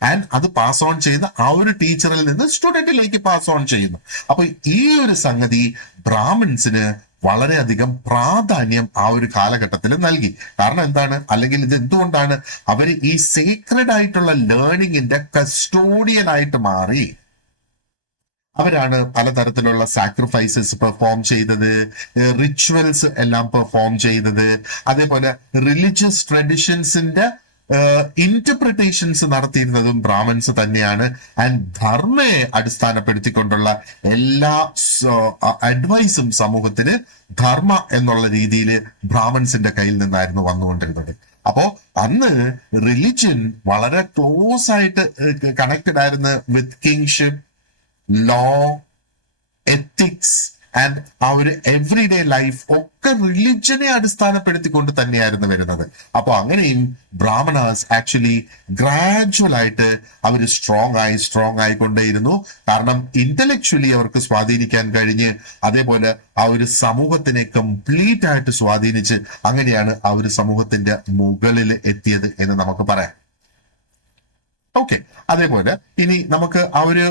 ആൻഡ് അത് പാസ് ഓൺ ചെയ്യുന്ന ആ ഒരു ടീച്ചറിൽ നിന്ന് സ്റ്റുഡന്റിലേക്ക് പാസ് ഓൺ ചെയ്യുന്നു. അപ്പൊ ഈ ഒരു സംഗതി ബ്രാഹ്മിൻസിന് വളരെയധികം പ്രാധാന്യം ആ ഒരു കാലഘട്ടത്തിൽ നൽകി. കാരണം എന്താണ്? അല്ലെങ്കിൽ ഇത് എന്തുകൊണ്ടാണ്? അവർ ഈ സീക്രട്ട് ആയിട്ടുള്ള ലേണിംഗിന്റെ കസ്റ്റോഡിയൻ ആയിട്ട് മാറി. അവരാണ് പലതരത്തിലുള്ള സാക്രിഫൈസസ് പെർഫോം ചെയ്തത്, റിച്വൽസ് എല്ലാം പെർഫോം ചെയ്തത്, അതേപോലെ റിലീജിയസ് ട്രഡീഷൻസിന്റെ ഇന്റർപ്രിട്ടേഷൻസ് നടത്തിയിരുന്നതും ബ്രാഹ്മൺസ് തന്നെയാണ്. ആൻഡ് ധർമ്മയെ അടിസ്ഥാനപ്പെടുത്തിക്കൊണ്ടുള്ള എല്ലാ അഡ്വൈസും സമൂഹത്തിന് ധർമ്മ എന്നുള്ള രീതിയിൽ ബ്രാഹ്മൺസിന്റെ കയ്യിൽ നിന്നായിരുന്നു വന്നുകൊണ്ടിരുന്നത്. അപ്പോ അന്ന് റിലിജിയൻ വളരെ ക്ലോസ് ആയിട്ട് കണക്റ്റഡ് ആയിരുന്നു വിത്ത് കിങ്ഷിപ്പ്, ലോ, എത്തിക്സ് ആൻഡ് ആ ഒരു എവറിഡേ ലൈഫ് ഒക്കെ റിലിജനെ അടിസ്ഥാനപ്പെടുത്തിക്കൊണ്ട് തന്നെയായിരുന്നു വരുന്നത്. അപ്പൊ അങ്ങനെയും ബ്രാഹ്മണാസ് ആക്ച്വലി ഗ്രാജുവൽ ആയിട്ട് അവർ സ്ട്രോങ് ആയിക്കൊണ്ടേയിരുന്നു. കാരണം ഇന്റലക്ച്വലി അവർക്ക് സ്വാധീനിക്കാൻ കഴിഞ്ഞ്, അതേപോലെ ആ ഒരു സമൂഹത്തിനെ കംപ്ലീറ്റ് ആയിട്ട് സ്വാധീനിച്ച് അങ്ങനെയാണ് ആ ഒരു സമൂഹത്തിന്റെ മുകളിൽ എത്തിയത് എന്ന് നമുക്ക് പറയാം. ഓക്കെ, അതേപോലെ ഇനി നമുക്ക് ആ ഒരു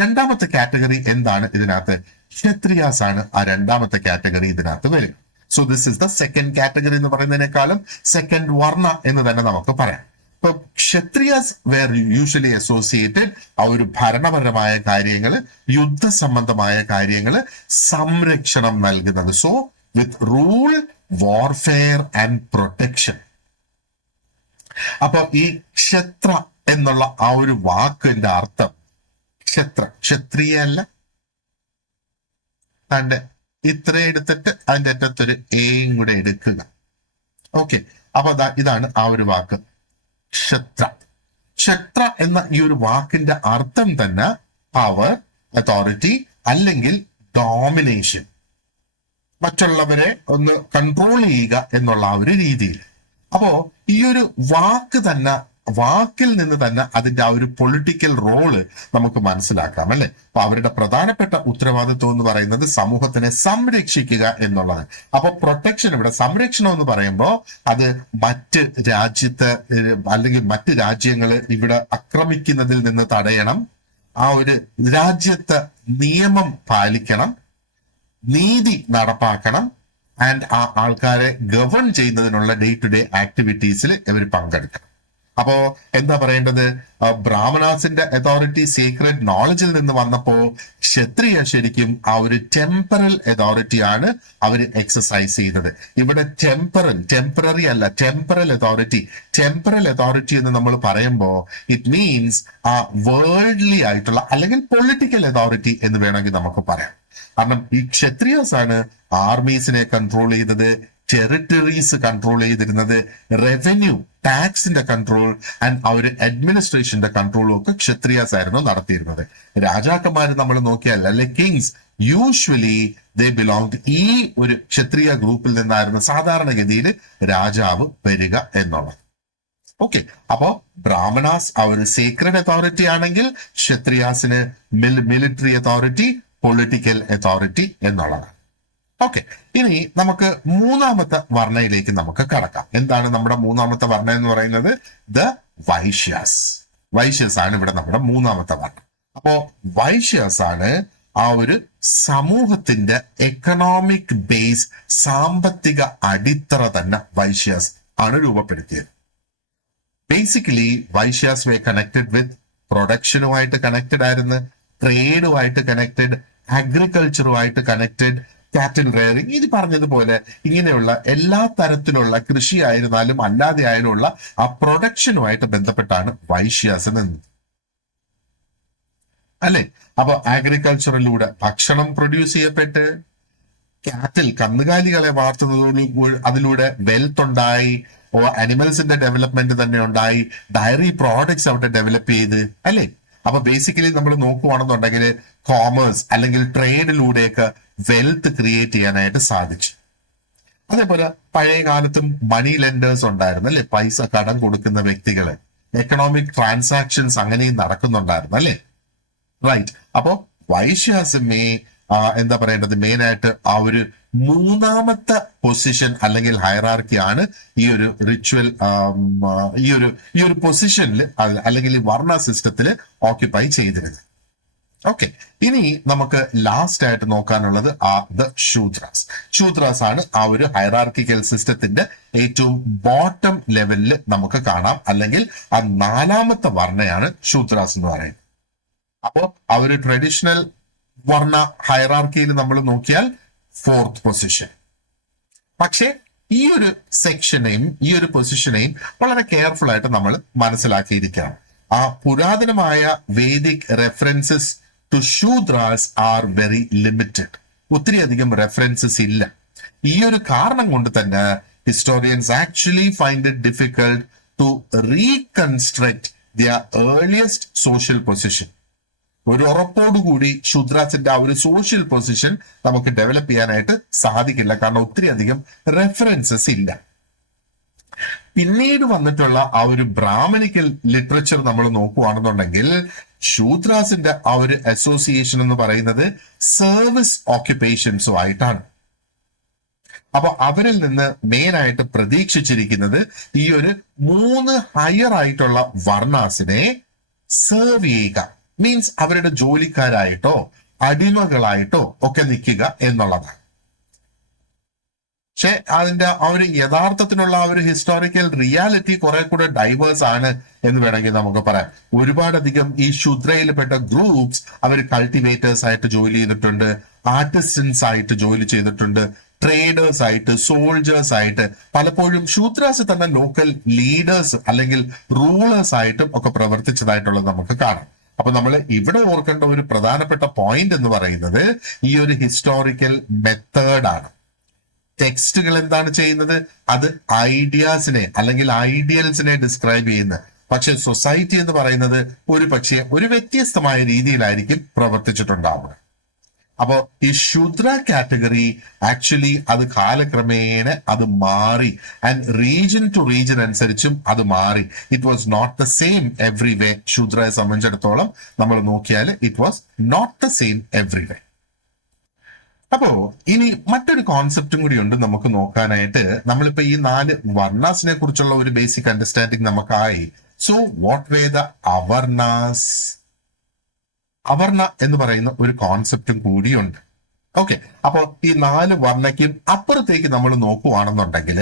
രണ്ടാമത്തെ കാറ്റഗറി എന്താണ് ഇതിനകത്ത്? ക്ഷത്രിയാസ് ആണ് ആ രണ്ടാമത്തെ കാറ്റഗറി ഇതിനകത്ത് വരും. So this is the second category എന്ന് പറയുന്നതിനേക്കാളും സെക്കൻഡ് വർണ്ണ എന്ന് തന്നെ നമുക്ക് പറയാം. ഇപ്പൊ ക്ഷത്രിയാസ് വേർ യൂഷ്വലി അസോസിയേറ്റഡ് ആ ഒരു ഭരണപരമായ കാര്യങ്ങള്, യുദ്ധ സംബന്ധമായ കാര്യങ്ങള്, സംരക്ഷണം നൽകുന്നത്. So with rule, warfare and protection. അപ്പൊ ഈ ക്ഷത്ര എന്നുള്ള ആ ഒരു വാക്കിന്റെ അർത്ഥം ക്ഷത്രിയ അല്ല, തന്റെ ഇത്ര എടുത്തിട്ട് അതിന്റെ അറ്റത്തൊരു എയും കൂടെ എടുക്കുക. ഓക്കെ, അപ്പൊ ഇതാണ് ആ ഒരു വാക്ക് ക്ഷത്ര. ക്ഷത്ര എന്ന ഈ ഒരു വാക്കിന്റെ അർത്ഥം തന്നെ പവർ, അതോറിറ്റി അല്ലെങ്കിൽ ഡോമിനേഷൻ, മറ്റുള്ളവരെ ഒന്ന് കൺട്രോൾ ചെയ്യുക എന്നുള്ള ആ ഒരു രീതിയിൽ. അപ്പോ ഈ ഒരു വാക്ക് തന്നെ, വാക്കിൽ നിന്ന് തന്നെ അതിന്റെ ആ ഒരു പൊളിറ്റിക്കൽ റോള് നമുക്ക് മനസ്സിലാക്കാം അല്ലെ. അപ്പൊ അവരുടെ പ്രധാനപ്പെട്ട ഉത്തരവാദിത്വം എന്ന് പറയുന്നത് സമൂഹത്തിനെ സംരക്ഷിക്കുക എന്നുള്ളതാണ്. അപ്പൊ പ്രൊട്ടക്ഷൻ, ഇവിടെ സംരക്ഷണം എന്ന് പറയുമ്പോൾ അത് മറ്റ് രാജ്യത്ത് അല്ലെങ്കിൽ മറ്റ് രാജ്യങ്ങള് ഇവിടെ ആക്രമിക്കുന്നതിൽ നിന്ന് തടയണം, ആ ഒരു രാജ്യത്ത് നിയമം പാലിക്കണം, നീതി നടപ്പാക്കണം, ആൻഡ് ആ ആൾക്കാരെ ഗവേൺ ചെയ്യുന്നതിനുള്ള ഡേ ടു ഡേ ആക്ടിവിറ്റീസിൽ ഇവർ പങ്കെടുക്കണം. അപ്പോ എന്താ പറയേണ്ടത്, ബ്രാഹ്മണാസിന്റെ അതോറിറ്റി സീക്രട്ട് നോളജിൽ നിന്ന് വന്നപ്പോ ക്ഷത്രിയ ശരിക്കും ആ ഒരു ടെമ്പറൽ അതോറിറ്റിയാണ് അവർ എക്സസൈസ് ചെയ്തത്. ഇവിടെ ടെമ്പററി അല്ല, ടെമ്പറൽ അതോറിറ്റി എന്ന് നമ്മൾ പറയുമ്പോൾ ഇറ്റ് മീൻസ് ആ വേൾഡ്ലി ആയിട്ടുള്ള അല്ലെങ്കിൽ പൊളിറ്റിക്കൽ അതോറിറ്റി എന്ന് വേണമെങ്കിൽ നമുക്ക് പറയാം. കാരണം ഈ ക്ഷത്രിയാസ് ആണ് ആർമീസിനെ കൺട്രോൾ ചെയ്തത്, ടെറിട്ടറീസ് കൺട്രോൾ ചെയ്തിരുന്നത്, റവന്യൂ ടാക്സിന്റെ കൺട്രോൾ ആൻഡ് ആ ഒരു അഡ്മിനിസ്ട്രേഷന്റെ കൺട്രോളും ഒക്കെ ക്ഷത്രിയാസ് ആയിരുന്നു നടത്തിയിരുന്നത്. രാജാക്കന്മാർ നമ്മൾ നോക്കിയാൽ അല്ലെ, കിങ്സ് യൂഷ്വലി ദേ ബിലോങ് ഈ ഒരു ക്ഷത്രിയ ഗ്രൂപ്പിൽ നിന്നായിരുന്നു സാധാരണഗതിയിൽ രാജാവ് വരിക എന്നുള്ളത്. ഓക്കെ, അപ്പോ ബ്രാഹ്മണാസ് ആ ഒരു സീക്രട്ട് അതോറിറ്റി ആണെങ്കിൽ ക്ഷത്രിയാസിന് മിലിറ്ററി അതോറിറ്റി, പൊളിറ്റിക്കൽ അതോറിറ്റി എന്നുള്ളതാണ്. ഓക്കെ, ഇനി നമുക്ക് മൂന്നാമത്തെ വർണ്ണയിലേക്ക് നമുക്ക് കടക്കാം. എന്താണ് നമ്മുടെ മൂന്നാമത്തെ വർണ്ണ എന്ന് പറയുന്നത്? ദ വൈശ്യാസ് ആണ് ഇവിടെ നമ്മുടെ മൂന്നാമത്തെ വർണ്ണം. അപ്പോ വൈശ്യാസ് ആണ് ആ ഒരു സമൂഹത്തിന്റെ എക്കണോമിക് ബേസ്, സാമ്പത്തിക അടിത്തറ തന്നെ വൈശ്യാസ് ആണ് രൂപപ്പെടുത്തിയത്. Basically Vaishyas were connected with പ്രൊഡക്ഷനുമായിട്ട് കണക്റ്റഡ് ആയിരുന്നു, ട്രേഡുമായിട്ട് കണക്റ്റഡ്, അഗ്രികൾച്ചറുമായിട്ട് കണക്റ്റഡ്, കാറ്റൽ റെയറിങ്, ഇത് പറഞ്ഞതുപോലെ ഇങ്ങനെയുള്ള എല്ലാ തരത്തിലുള്ള കൃഷി ആയിരുന്നാലും അല്ലാതെ ആയാലുള്ള ആ പ്രൊഡക്ഷനുമായിട്ട് ബന്ധപ്പെട്ടാണ് വൈശ്യാസ് നിന്നത് അല്ലെ. അപ്പൊ അഗ്രികൾച്ചറിലൂടെ ഭക്ഷണം പ്രൊഡ്യൂസ് ചെയ്യപ്പെട്ട്, കാറ്റിൽ കന്നുകാലികളെ വളർത്തുന്നതോട് അതിലൂടെ വെൽത്ത് ഉണ്ടായി, അനിമൽസിന്റെ ഡെവലപ്മെന്റ് തന്നെ ഉണ്ടായി, ഡയറി പ്രോഡക്ട്സ് അവിടെ ഡെവലപ്പ് ചെയ്ത് അല്ലെ. അപ്പൊ ബേസിക്കലി നമ്മൾ നോക്കുവാണെന്നുണ്ടെങ്കിൽ കോമേഴ്സ് അല്ലെങ്കിൽ ട്രേഡിലൂടെയൊക്കെ വെൽത്ത് ക്രിയേറ്റ് ചെയ്യാനായിട്ട് സാധിച്ചു. അതേപോലെ പഴയ കാലത്തും മണി ലെൻഡേഴ്സ് ഉണ്ടായിരുന്നു അല്ലെ, പൈസ കടം കൊടുക്കുന്ന വ്യക്തികള്, എക്കണോമിക് ട്രാൻസാക്ഷൻസ് അങ്ങനെയും നടക്കുന്നുണ്ടായിരുന്നു അല്ലെ. റൈറ്റ്. അപ്പോ വൈശ്യാസ് എന്താ പറയേണ്ടത്, മെയിൻ ആയിട്ട് ആ ഒരു മൂന്നാമത്തെ പൊസിഷൻ അല്ലെങ്കിൽ ഹൈറാർക്കിയാണ് ഈ ഒരു റിച്വൽ ഈ ഒരു പൊസിഷനിൽ അല്ലെങ്കിൽ ഈ വർണ്ണ സിസ്റ്റത്തിൽ ഓക്യുപ്പൈ ചെയ്തിരുന്നത്. ഓക്കെ, ഇനി നമുക്ക് ലാസ്റ്റ് ആയിട്ട് നോക്കാനുള്ളത് ദ ശൂദ്രാസ് ആണ് ആ ഒരു ഹൈറാർക്കിക്കൽ സിസ്റ്റത്തിന്റെ ഏറ്റവും ബോട്ടം ലെവലിൽ നമുക്ക് കാണാം, അല്ലെങ്കിൽ ആ നാലാമത്തെ വർണ്ണയാണ് ശൂദ്രാസ് എന്ന് പറയുന്നത്. അപ്പോ ആ ഒരു ട്രഡീഷണൽ വർണ്ണ ഹൈറാർക്കിയിൽ നമ്മൾ നോക്കിയാൽ 4th പൊസിഷൻ. പക്ഷെ ഈ ഒരു സെക്ഷനെയും ഈ ഒരു പൊസിഷനെയും വളരെ കെയർഫുൾ ആയിട്ട് നമ്മൾ മനസ്സിലാക്കിയിരിക്കണം. ആ പുരാതനമായ Vedic references to Shudras are very limited. ഒത്തിരി അധികം റെഫറൻസസ് ഇല്ല. ഈ ഒരു കാരണം കൊണ്ട് തന്നെ historians actually find it difficult to reconstruct their earliest social position. ഒരു ഉറപ്പോടുകൂടി ശൂദ്രാസിന്റെ ആ ഒരു സോഷ്യൽ പൊസിഷൻ നമുക്ക് ഡെവലപ്പ് ചെയ്യാനായിട്ട് സാധിക്കില്ല, കാരണം ഒത്തിരി അധികം റെഫറൻസസ് ഇല്ല. പിന്നീട് വന്നിട്ടുള്ള ആ ഒരു ബ്രാഹ്മണിക്കൽ ലിറ്ററേച്ചർ നമ്മൾ നോക്കുകയാണെന്നുണ്ടെങ്കിൽ ശൂദ്രാസിന്റെ ആ ഒരു അസോസിയേഷൻ എന്ന് പറയുന്നത് സർവീസ് ഓക്യുപ്പേഷൻസും ആയിട്ടാണ്. അപ്പൊ അവരിൽ നിന്ന് മെയിൻ ആയിട്ട് പ്രതീക്ഷിച്ചിരിക്കുന്നത് ഈ ഒരു 3 ഹയർ ആയിട്ടുള്ള വർണ്ണാസിനെ സെർവ് ചെയ്യുക, മീൻസ് അവരുടെ ജോലിക്കാരായിട്ടോ അടിമകളായിട്ടോ ഒക്കെ നിൽക്കുക എന്നുള്ളതാണ്. പക്ഷെ അതിന്റെ ആ ഒരു യഥാർത്ഥത്തിനുള്ള ആ ഒരു ഹിസ്റ്റോറിക്കൽ റിയാലിറ്റി കുറെ കൂടെ ഡൈവേഴ്സ് ആണ് എന്ന് വേണമെങ്കിൽ നമുക്ക് പറയാം. ഒരുപാടധികം ഈ ശൂദ്രയിൽപ്പെട്ട ഗ്രൂപ്പ്സ് അവർ കൾട്ടിവേറ്റേഴ്സ് ആയിട്ട് ജോലി ചെയ്തിട്ടുണ്ട്, ആർട്ടിസ്റ്റൻസ് ആയിട്ട് ജോലി ചെയ്തിട്ടുണ്ട്, ട്രേഡേഴ്സ് ആയിട്ട്, സോൾജേഴ്സ് ആയിട്ട്, പലപ്പോഴും ശൂദ്രാസ് തന്നെ ലോക്കൽ ലീഡേഴ്സ് അല്ലെങ്കിൽ റൂളേഴ്സ് ആയിട്ടും ഒക്കെ പ്രവർത്തിച്ചതായിട്ടുള്ളത് നമുക്ക് കാണാം. അപ്പൊ നമ്മൾ ഇവിടെ ഓർക്കേണ്ട ഒരു പ്രധാനപ്പെട്ട പോയിന്റ് എന്ന് പറയുന്നത് ഈ ഒരു ഹിസ്റ്റോറിക്കൽ മെത്തേഡാണ്. ടെക്സ്റ്റുകൾ എന്താണ് ചെയ്യുന്നത്? അത് ഐഡിയാസിനെ അല്ലെങ്കിൽ ഐഡിയൽസിനെ ഡിസ്ക്രൈബ് ചെയ്യുന്നത്. പക്ഷെ സൊസൈറ്റി എന്ന് പറയുന്നത് ഒരു വ്യത്യസ്തമായ രീതിയിലായിരിക്കും പ്രവർത്തിച്ചിട്ടുണ്ടാവുക. അപ്പോ ഈ ശൂദ്ര കാറ്റഗറി ആക്ച്വലി അത് കാലക്രമേണ അത് മാറി, ആൻഡ് റീജൻ ടു റീജൻ അനുസരിച്ചും അത് മാറി. It was not the same every way. ശൂദ്രയെ സംബന്ധിച്ചിടത്തോളം നമ്മൾ നോക്കിയാൽ it was not the same every way. അപ്പോ ഇനി മറ്റൊരു കോൺസെപ്റ്റും കൂടി ഉണ്ട് നമുക്ക് നോക്കാനായിട്ട്. നമ്മളിപ്പോ ഈ 4 വർണ്ണാസിനെ കുറിച്ചുള്ള ഒരു ബേസിക് അണ്ടർസ്റ്റാൻഡിങ് നമുക്കായി. So what were the avarnas? അവർണ എന്ന് പറയുന്ന ഒരു കോൺസെപ്റ്റും കൂടിയുണ്ട്. ഓക്കെ, അപ്പോ ഈ 4 വർണ്ണയ്ക്കും അപ്പുറത്തേക്ക് നമ്മൾ നോക്കുവാണെന്നുണ്ടെങ്കിൽ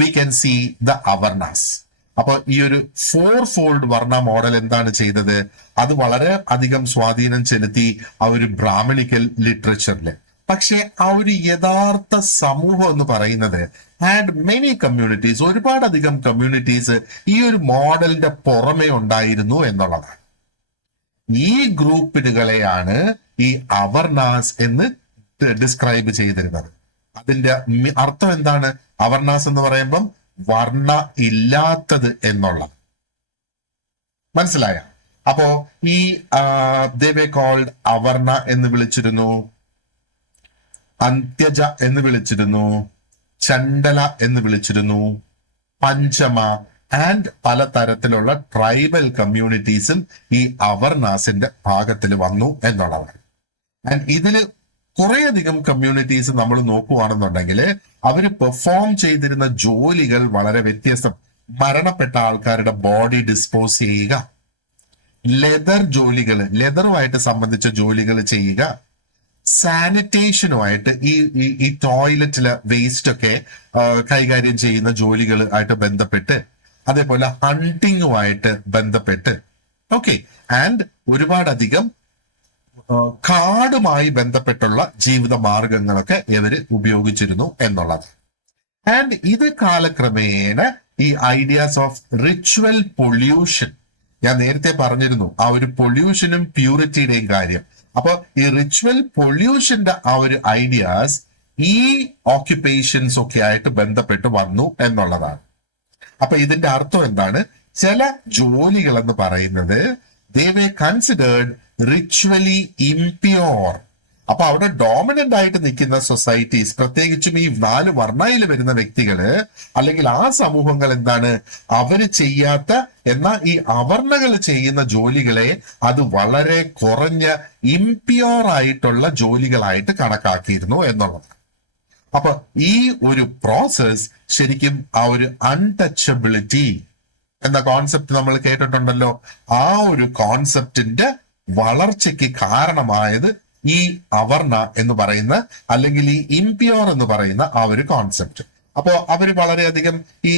വി ക്യാൻ സീ ദ അവർണാസ്. അപ്പൊ ഈ ഒരു 4-fold വർണ്ണ മോഡൽ എന്താണ് ചെയ്തത്? അത് വളരെ അധികം സ്വാധീനം ചെലുത്തി ആ ഒരു ബ്രാഹ്മണിക്കൽ ലിറ്ററേച്ചറില്. പക്ഷെ ആ ഒരു യഥാർത്ഥ സമൂഹം എന്ന് പറയുന്നത് ഹാഡ് മെനി കമ്മ്യൂണിറ്റീസ്, ഒരുപാടധികം കമ്മ്യൂണിറ്റീസ് ഈ ഒരു മോഡലിന്റെ പുറമെ ഉണ്ടായിരുന്നു എന്നുള്ളതാണ്. ഈ ഗ്രൂപ്പിനുകളെയാണ് ഈ അവർണാസ് എന്ന് ഡിസ്ക്രൈബ് ചെയ്തിരുന്നത്. അതിന്റെ അർത്ഥം എന്താണ്? അവർണാസ് എന്ന് പറയുമ്പം വർണ്ണ ഇല്ലാത്തത് എന്നുള്ള, മനസ്സിലായ? അപ്പോ ഈ they were called അവർണ എന്ന് വിളിച്ചിരുന്നു, അന്ത്യജ എന്ന് വിളിച്ചിരുന്നു, ചണ്ഡല എന്ന് വിളിച്ചിരുന്നു, പഞ്ചമ ആൻഡ് പലതരത്തിലുള്ള ട്രൈബൽ കമ്മ്യൂണിറ്റീസും ഈ അവർണാസിന്റെ ഭാഗത്തിൽ വന്നു എന്നുള്ളതാണ്. ആൻഡ് ഇതില് കുറേയധികം കമ്മ്യൂണിറ്റീസ് നമ്മൾ നോക്കുവാണെന്നുണ്ടെങ്കിൽ അവര് പെർഫോം ചെയ്തിരുന്ന ജോലികൾ വളരെ വ്യത്യസ്തം. മരണപ്പെട്ട ആൾക്കാരുടെ ബോഡി ഡിസ്പോസ് ചെയ്യുക, ലെതറുമായിട്ട് സംബന്ധിച്ച ജോലികൾ ചെയ്യുക, സാനിറ്റേഷനുമായിട്ട് ഈ ടോയ്ലറ്റിലെ വേസ്റ്റ് ഒക്കെ കൈകാര്യം ചെയ്യുന്ന ജോലികൾ ആയിട്ട് ബന്ധപ്പെട്ട്, അതേപോലെ ഹണ്ടിങ്ങുമായിട്ട് ബന്ധപ്പെട്ട്, ഓക്കെ, ആൻഡ് ഒരുപാടധികം കാടുമായി ബന്ധപ്പെട്ടുള്ള ജീവിത മാർഗങ്ങളൊക്കെ ഇവര് ഉപയോഗിച്ചിരുന്നു എന്നുള്ളത്. ആൻഡ് ഇത് കാലക്രമേണ ഈ ഐഡിയാസ് ഓഫ് റിച്വൽ പൊല്യൂഷൻ, ഞാൻ നേരത്തെ പറഞ്ഞിരുന്നു ആ ഒരു പൊല്യൂഷനും പ്യൂരിറ്റിയുടെയും കാര്യം. അപ്പൊ ഈ റിച്വൽ പൊല്യൂഷന്റെ ആ ഒരു ഐഡിയാസ് ഈ ഓക്യുപ്പേഷൻസ് ഒക്കെ ആയിട്ട് ബന്ധപ്പെട്ട് വന്നു എന്നുള്ളതാണ്. അപ്പൊ ഇതിന്റെ അർത്ഥം എന്താണ്? ചില ജോലികൾ എന്ന് പറയുന്നത് they were considered ritually impure. അപ്പൊ അവിടെ ഡോമിനന്റ് ആയിട്ട് നിൽക്കുന്ന സൊസൈറ്റീസ്, പ്രത്യേകിച്ചും ഈ 4 വർണ്ണയിൽ വരുന്ന വ്യക്തികള് അല്ലെങ്കിൽ ആ സമൂഹങ്ങൾ എന്താണ്, അവര് ചെയ്യാത്ത എന്നാൽ ഈ അവർണകൾ ചെയ്യുന്ന ജോലികളെ അത് വളരെ കുറഞ്ഞ ഇംപ്യോർ ആയിട്ടുള്ള ജോലികളായിട്ട് കണക്കാക്കിയിരുന്നു എന്നുള്ളത്. അപ്പൊ ഈ ഒരു പ്രോസസ് ശരിക്കും ആ ഒരു അൺടച്ചബിലിറ്റി എന്ന കോൺസെപ്റ്റ് നമ്മൾ കേട്ടിട്ടുണ്ടല്ലോ. ആ ഒരു കോൺസെപ്റ്റിന്റെ വളർച്ചയ്ക്ക് കാരണമായത് ഈ അവർണ എന്ന് പറയുന്ന അല്ലെങ്കിൽ ഈ ഇംപ്യോർ എന്ന് പറയുന്ന ആ ഒരു കോൺസെപ്റ്റ്. അപ്പോ അവര് വളരെയധികം ഈ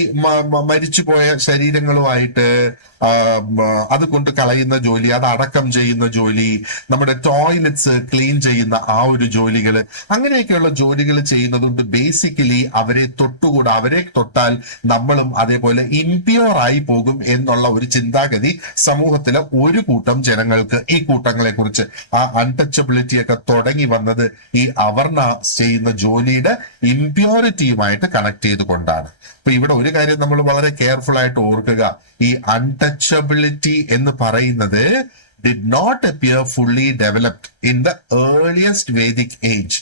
മരിച്ചുപോയ ശരീരങ്ങളുമായിട്ട് അത് കൊണ്ട് കളയുന്ന ജോലി, അത് അടക്കം ചെയ്യുന്ന ജോലി, നമ്മുടെ ടോയ്ലറ്റ്സ് ക്ലീൻ ചെയ്യുന്ന ആ ഒരു ജോലികൾ, അങ്ങനെയൊക്കെയുള്ള ജോലികൾ ചെയ്യുന്നതുകൊണ്ട് ബേസിക്കലി അവരെ തൊട്ടുകൂടാ, അവരെ തൊട്ടാൽ നമ്മളും അതേപോലെ ഇംപ്യോർ ആയി പോകും എന്നുള്ള ഒരു ചിന്താഗതി സമൂഹത്തിലെ ഒരു കൂട്ടം ജനങ്ങൾക്ക്, ഈ കൂട്ടങ്ങളെ കുറിച്ച് ആ അൺടച്ചബിലിറ്റി ഒക്കെ തുടങ്ങി വന്നത് ഈ അവർണ ചെയ്യുന്ന ജോലിയുടെ ഇംപ്യോറിറ്റിയുമായിട്ട് കണക്ട് ചെയ്തുകൊണ്ടാണ്. അപ്പൊ ഇവിടെ ഒരു കാര്യം നമ്മൾ വളരെ കെയർഫുൾ ആയിട്ട് ഓർക്കുക, ഈ അൺടച്ചബിലിറ്റി എന്ന് പറയുന്നത് did not appear fully developed in the earliest Vedic age.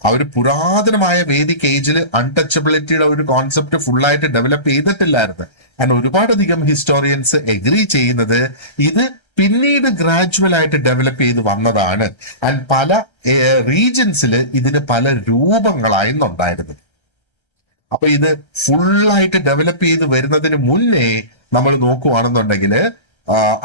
ആ ഒരു പുരാതനമായ വേദിക് ഏജിൽ അൺടച്ചബിലിറ്റിയുടെ ഒരു കോൺസെപ്റ്റ് ഫുള്ളായിട്ട് ഡെവലപ്പ് ചെയ്തിട്ടില്ലായിരുന്നു. ആൻഡ് ഒരുപാടധികം ഹിസ്റ്റോറിയൻസ് എഗ്രി ചെയ്യുന്നത് ഇത് പിന്നീട് ഗ്രാജുവൽ ആയിട്ട് ഡെവലപ്പ് ചെയ്ത് വന്നതാണ്. ആൻഡ് പല റീജൻസിൽ ഇതിന് പല രൂപങ്ങളായിരുന്നുണ്ടായിരുന്നു. അപ്പൊ ഇത് ഫുള്ളായിട്ട് ഡെവലപ്പ് ചെയ്ത് വരുന്നതിന് മുന്നേ നമ്മൾ നോക്കുവാണെന്നുണ്ടെങ്കിൽ,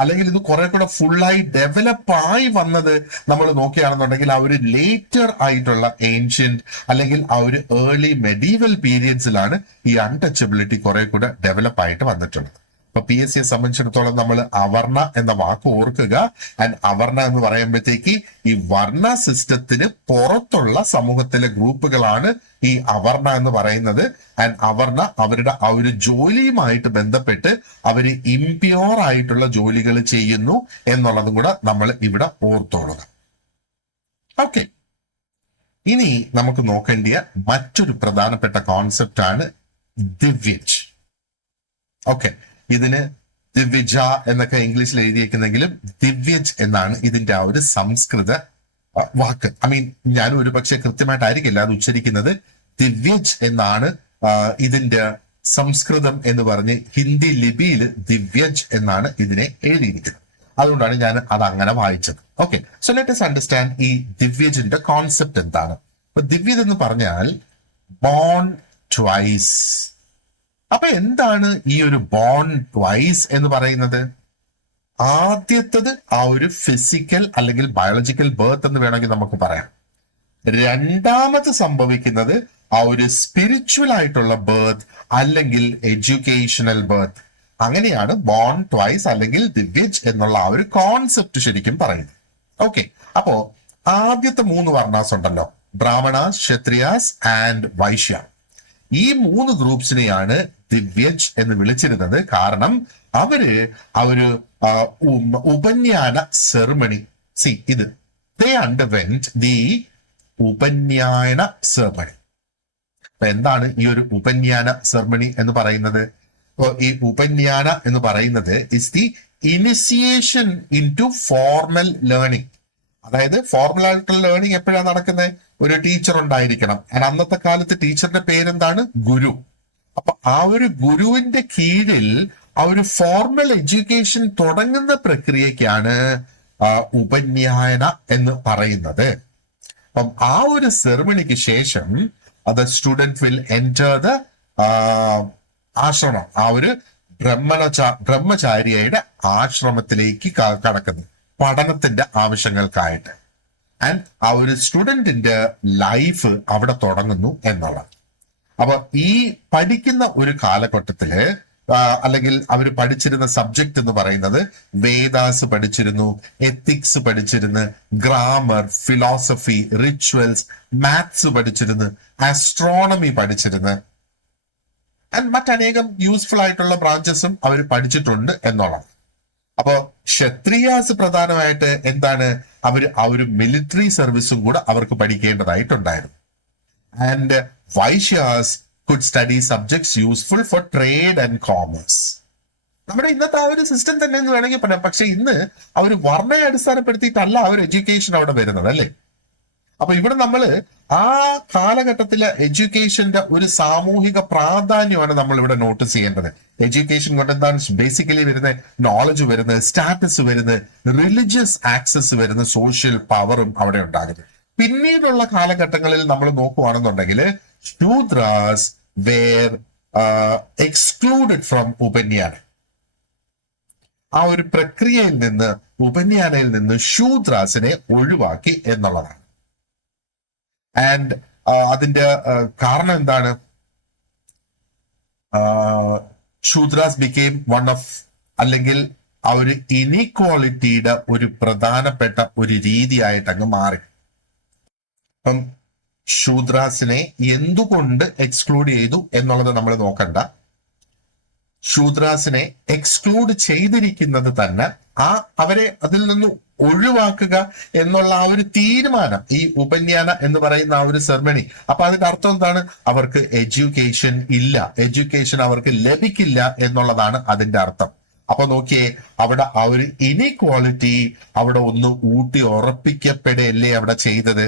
അല്ലെങ്കിൽ ഇത് കുറെ കൂടെ ഫുള്ളായി ഡെവലപ്പായി വന്നത് നമ്മൾ നോക്കുകയാണെന്നുണ്ടെങ്കിൽ ആ ഒരു ലേറ്റർ ആയിട്ടുള്ള ഏൻഷ്യന്റ് അല്ലെങ്കിൽ ആ ഒരു ഏർലി മെഡീവൽ പീരിയഡ്സിലാണ് ഈ അൺടച്ചബിലിറ്റി കുറെ കൂടെ ഡെവലപ്പ് ആയിട്ട് വന്നിട്ടുള്ളത്. അപ്പൊ PSC സംബന്ധിച്ചിടത്തോളം നമ്മൾ അവർണ എന്ന വാക്ക് ഓർക്കുക. ആൻഡ് അവർണ എന്ന് പറയുമ്പോഴത്തേക്ക് ഈ വർണ്ണ സിസ്റ്റത്തിന് പുറത്തുള്ള സമൂഹത്തിലെ ഗ്രൂപ്പുകളാണ് ഈ അവർണ എന്ന് പറയുന്നത്. ആൻഡ് അവർണ അവരുടെ ആ ഒരു ജോലിയുമായിട്ട് ബന്ധപ്പെട്ട് അവര് ഇംപ്യൂർ ആയിട്ടുള്ള ജോലികൾ ചെയ്യുന്നു എന്നുള്ളതും കൂടെ നമ്മൾ ഇവിടെ ഓർത്തോളുക. ഓക്കെ, ഇനി നമുക്ക് നോക്കേണ്ടിയ മറ്റൊരു പ്രധാനപ്പെട്ട കോൺസെപ്റ്റ് ആണ് ദിവ്യജ്. ഓക്കെ, ഇതിന് ദിവ്യജ എന്നൊക്കെ ഇംഗ്ലീഷിൽ എഴുതിയേക്കുന്നെങ്കിലും ദിവ്യജ് എന്നാണ് ഇതിന്റെ ആ ഒരു സംസ്കൃത വാക്ക്. ഞാൻ ഒരു പക്ഷെ കൃത്യമായിട്ടായിരിക്കില്ല അത് ഉച്ചരിക്കുന്നത്. ദിവ്യജ് എന്നാണ് ഇതിന്റെ സംസ്കൃതം എന്ന് പറഞ്ഞ് ഹിന്ദി ലിപിയിൽ ദിവ്യജ് എന്നാണ് ഇതിനെ എഴുതിയിരിക്കുന്നത്. അതുകൊണ്ടാണ് ഞാൻ അത് അങ്ങനെ വായിച്ചത്. Okay, so let us understand ഈ ദിവ്യജിന്റെ കോൺസെപ്റ്റ് എന്താണ്. അപ്പൊ ദിവ്യജ് എന്ന് പറഞ്ഞാൽ ബോൺ ട്വൈസ്. അപ്പൊ എന്താണ് ഈ ഒരു ബോൺ ട്വൈസ് എന്ന് പറയുന്നത്? ആദ്യത്തത് ആ ഒരു ഫിസിക്കൽ അല്ലെങ്കിൽ ബയോളജിക്കൽ ബർത്ത് എന്ന് വേണമെങ്കിൽ നമുക്ക് പറയാം. രണ്ടാമത് സംഭവിക്കുന്നത് ആ ഒരു സ്പിരിച്വൽ ആയിട്ടുള്ള ബർത്ത് അല്ലെങ്കിൽ എഡ്യൂക്കേഷണൽ ബർത്ത്. അങ്ങനെയാണ് ബോൺ ട്വൈസ് അല്ലെങ്കിൽ ദിവ്യജ് എന്നുള്ള ആ ഒരു കോൺസെപ്റ്റ് ശരിക്കും പറയുന്നത്. ഓക്കെ, അപ്പോ ആദ്യത്തെ 3 വർണ്ണാസ് ഉണ്ടല്ലോ, ബ്രാഹ്മണാസ്, ക്ഷത്രിയാസ് ആൻഡ് വൈശ്യ. ഈ 3 ഗ്രൂപ്പ്സിനെയാണ് ദിവ്യജ് എന്ന് വിളിച്ചിരുന്നത്. കാരണം അവര് ഉപന്യാന സെറിമണി ഇത് they underwent the ഉപന്യാന സെറിമണി. അപ്പൊ എന്താണ് ഈ ഒരു ഉപന്യാന സെറിമണി എന്ന് പറയുന്നത്? ഈ ഉപന്യാന എന്ന് പറയുന്നത് is the initiation into formal learning. അതായത് ഫോർമൽ ആയിട്ടുള്ള ലേണിംഗ് എപ്പോഴാണ് നടക്കുന്നത്? ഒരു ടീച്ചർ ഉണ്ടായിരിക്കണം. അന്നത്തെ കാലത്ത് ടീച്ചറിന്റെ പേരെന്താണ്? ഗുരു. അപ്പൊ ആ ഒരു ഗുരുവിന്റെ കീഴിൽ ആ ഒരു ഫോർമൽ എഡ്യൂക്കേഷൻ തുടങ്ങുന്ന പ്രക്രിയക്കാണ് ഉപന്യായന എന്ന് പറയുന്നത്. അപ്പം ആ ഒരു സെറിമണിക്ക് ശേഷം സ്റ്റുഡന്റ് വിൽ എൻറ്റർ ദ ആശ്രമം. ആ ഒരു ബ്രഹ്മചാരിയുടെ ആശ്രമത്തിലേക്ക് കടക്കുന്നു പഠനത്തിന്റെ ആവശ്യങ്ങൾക്കായിട്ട്. ആൻഡ് ആ ഒരു സ്റ്റുഡന്റിന്റെ ലൈഫ് അവിടെ തുടങ്ങുന്നു എന്നുള്ളത്. അപ്പൊ ഈ പഠിക്കുന്ന ഒരു കാലഘട്ടത്തില് അല്ലെങ്കിൽ അവർ പഠിച്ചിരുന്ന സബ്ജക്ട് എന്ന് പറയുന്നത് വേദാസ് പഠിച്ചിരുന്നു, എത്തിക്സ് പഠിച്ചിരുന്നു, ഗ്രാമർ, ഫിലോസഫി, റിച്വൽസ്, മാത്സ് പഠിച്ചിരുന്നു, ആസ്ട്രോണമി പഠിച്ചിരുന്നു, ആൻഡ് മറ്റനേകം യൂസ്ഫുൾ ആയിട്ടുള്ള ബ്രാഞ്ചസും അവർ പഠിച്ചിട്ടുണ്ട് എന്നുള്ളത്. അപ്പോ ക്ഷത്രിയാസ് പ്രധാനമായിട്ട് എന്താണ്? ആ ഒരു മിലിറ്ററി സർവീസും കൂടെ അവർക്ക് പഠിക്കേണ്ടതായിട്ടുണ്ടായിരുന്നു. And Vaishyas could study subjects useful for trade and commerce. നമ്മുടെ ഇന്നത്തെ ആ ഒരു സിസ്റ്റം തന്നെ എന്ന് വേണമെങ്കിൽ പറയാം. പക്ഷെ ഇന്ന് അവർ വർണ്ണയെ അടിസ്ഥാനപ്പെടുത്തിയിട്ടല്ല ആ ഒരു എഡ്യൂക്കേഷൻ അവിടെ വരുന്നത്, അല്ലേ? അപ്പൊ ഇവിടെ നമ്മൾ ആ കാലഘട്ടത്തിലെ എഡ്യൂക്കേഷന്റെ ഒരു സാമൂഹിക പ്രാധാന്യമാണ് നമ്മൾ ഇവിടെ നോട്ടീസ് ചെയ്യേണ്ടത്. എഡ്യൂക്കേഷൻ കൊണ്ട് എന്താണ് ബേസിക്കലി വരുന്നത്? നോളജ് വരുന്നത്, സ്റ്റാറ്റസ് വരുന്നത്, റിലിജിയസ് ആക്സസ് വരുന്ന, സോഷ്യൽ പവറും അവിടെ ഉണ്ടാകുന്നത്. പിന്നീടുള്ള കാലഘട്ടങ്ങളിൽ നമ്മൾ നോക്കുകയാണെന്നുണ്ടെങ്കിൽ ശൂദ്രാസ് വേർ എക്സ്ക്ലൂഡഡ് ഫ്രം ഉപന്യാന. ആ ഒരു പ്രക്രിയയിൽ നിന്ന്, ഉപന്യാനയിൽ നിന്ന് ശൂദ്രാസിനെ ഒഴിവാക്കി എന്നുള്ളതാണ്. ആൻഡ് അതിന്റെ കാരണം എന്താണ്? ശൂദ്രാസ് ബിക്കെയിം വൺ ഓഫ്, അല്ലെങ്കിൽ ആ ഒരു ഇനീക്വാളിറ്റിയുടെ ഒരു പ്രധാനപ്പെട്ട ഒരു രീതിയായിട്ട് അങ്ങ് മാറി. അപ്പം ശൂദ്രാസിനെ എന്തുകൊണ്ട് എക്സ്ക്ലൂഡ് ചെയ്തു എന്നുള്ളത് നമ്മൾ നോക്കണ്ട. ശൂദ്രാസിനെ എക്സ്ക്ലൂഡ് ചെയ്തിരിക്കുന്നത് തന്നെ അവരെ അതിൽ നിന്ന് ഒഴിവാക്കുക എന്നുള്ള ആ ഒരു തീരുമാനം, ഈ ഉപന്യാന എന്ന് പറയുന്ന ആ ഒരു സെർമണി. അപ്പൊ അതിന്റെ അർത്ഥം എന്താണ്? അവർക്ക് എഡ്യൂക്കേഷൻ ഇല്ല, എഡ്യൂക്കേഷൻ അവർക്ക് ലഭിക്കില്ല എന്നുള്ളതാണ് അതിന്റെ അർത്ഥം. അപ്പൊ നോക്കിയേ, അവിടെ ആ ഒരു ഇനീക്വാളിറ്റി അവിടെ ഒന്ന് ഊട്ടി ഉറപ്പിക്കപ്പെടല്ലേ അവിടെ ചെയ്തത്,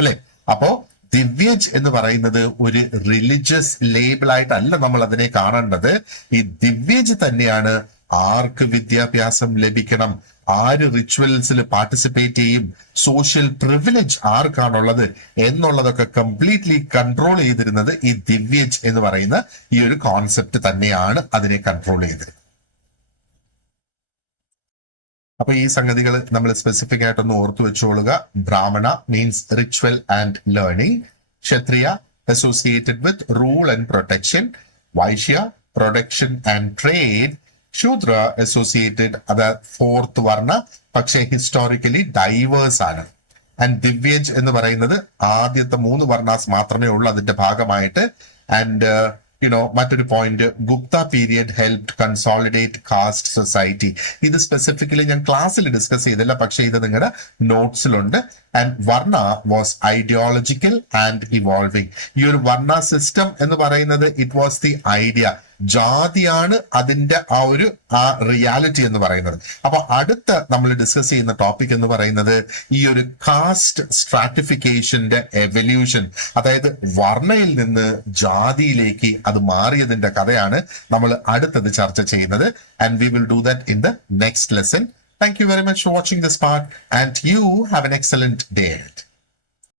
അല്ലെ? അപ്പോ ദിവ്യജ് എന്ന് പറയുന്നത് ഒരു റിലിജിയസ് ലേബിൾ ആയിട്ടല്ല നമ്മൾ അതിനെ കാണേണ്ടത്. ഈ ദിവ്യജ് തന്നെയാണ് ആർക്ക് വിദ്യാഭ്യാസം ലഭിക്കണം, ആര് റിച്വൽസിൽ പാർട്ടിസിപ്പേറ്റ് ചെയ്യും, സോഷ്യൽ പ്രിവിലേജ് ആർക്കാണുള്ളത് എന്നുള്ളതൊക്കെ കംപ്ലീറ്റ്ലി കൺട്രോൾ ചെയ്തിരുന്നത് ഈ ദിവ്യജ് എന്ന് പറയുന്ന ഈ ഒരു കോൺസെപ്റ്റ് തന്നെയാണ് അതിനെ കൺട്രോൾ ചെയ്തിരുന്നത്. അപ്പൊ ഈ സംഗതികൾ നമ്മൾ സ്പെസിഫിക് ആയിട്ടൊന്ന് ഓർത്തു വെച്ചോളുക. ബ്രാഹ്മണ means ritual and learning, Kshatriya associated with rule and protection, Vysya production and trade. Shudra associated അത് ഫോർത്ത് വർണ്ണ, പക്ഷേ ഹിസ്റ്റോറിക്കലി ഡൈവേഴ്സ് ആണ്. ആൻഡ് ദിവ്യജ് എന്ന് പറയുന്നത് ആദ്യത്തെ 3 വർണ്ണാസ് മാത്രമേ ഉള്ളൂ അതിന്റെ ഭാഗമായിട്ട്. ആൻഡ് മറ്റൊരു point, Gupta period helped consolidate caste society. ഇത് സ്പെസിഫിക്കലി ഞാൻ ക്ലാസ്സിൽ ഡിസ്കസ് ചെയ്തില്ല, പക്ഷേ ഇത് നിങ്ങളുടെ നോട്ട്സിലുണ്ട്. And varna was ideological and evolving. ഈ ഒരു വർണ്ണ സിസ്റ്റം എന്ന് പറയുന്നത് ഇറ്റ് വാസ് ദി ഐഡിയ, ജാതിയാണ് അതിന്റെ ആ റിയാലിറ്റി എന്ന് പറയുന്നത്. അപ്പൊ അടുത്ത നമ്മൾ ഡിസ്കസ് ചെയ്യുന്ന ടോപ്പിക് എന്ന് പറയുന്നത് ഈ ഒരു കാസ്റ്റ് സ്ട്രാറ്റിഫിക്കേഷന്റെ എവല്യൂഷൻ, അതായത് വർണ്ണയിൽ നിന്ന് ജാതിയിലേക്ക് അത് മാറിയതിന്റെ കഥയാണ് നമ്മൾ അടുത്തത് ചർച്ച ചെയ്യുന്നത്. And we will do that in the next lesson. Thank you very much for watching this part, and you have an excellent day ahead.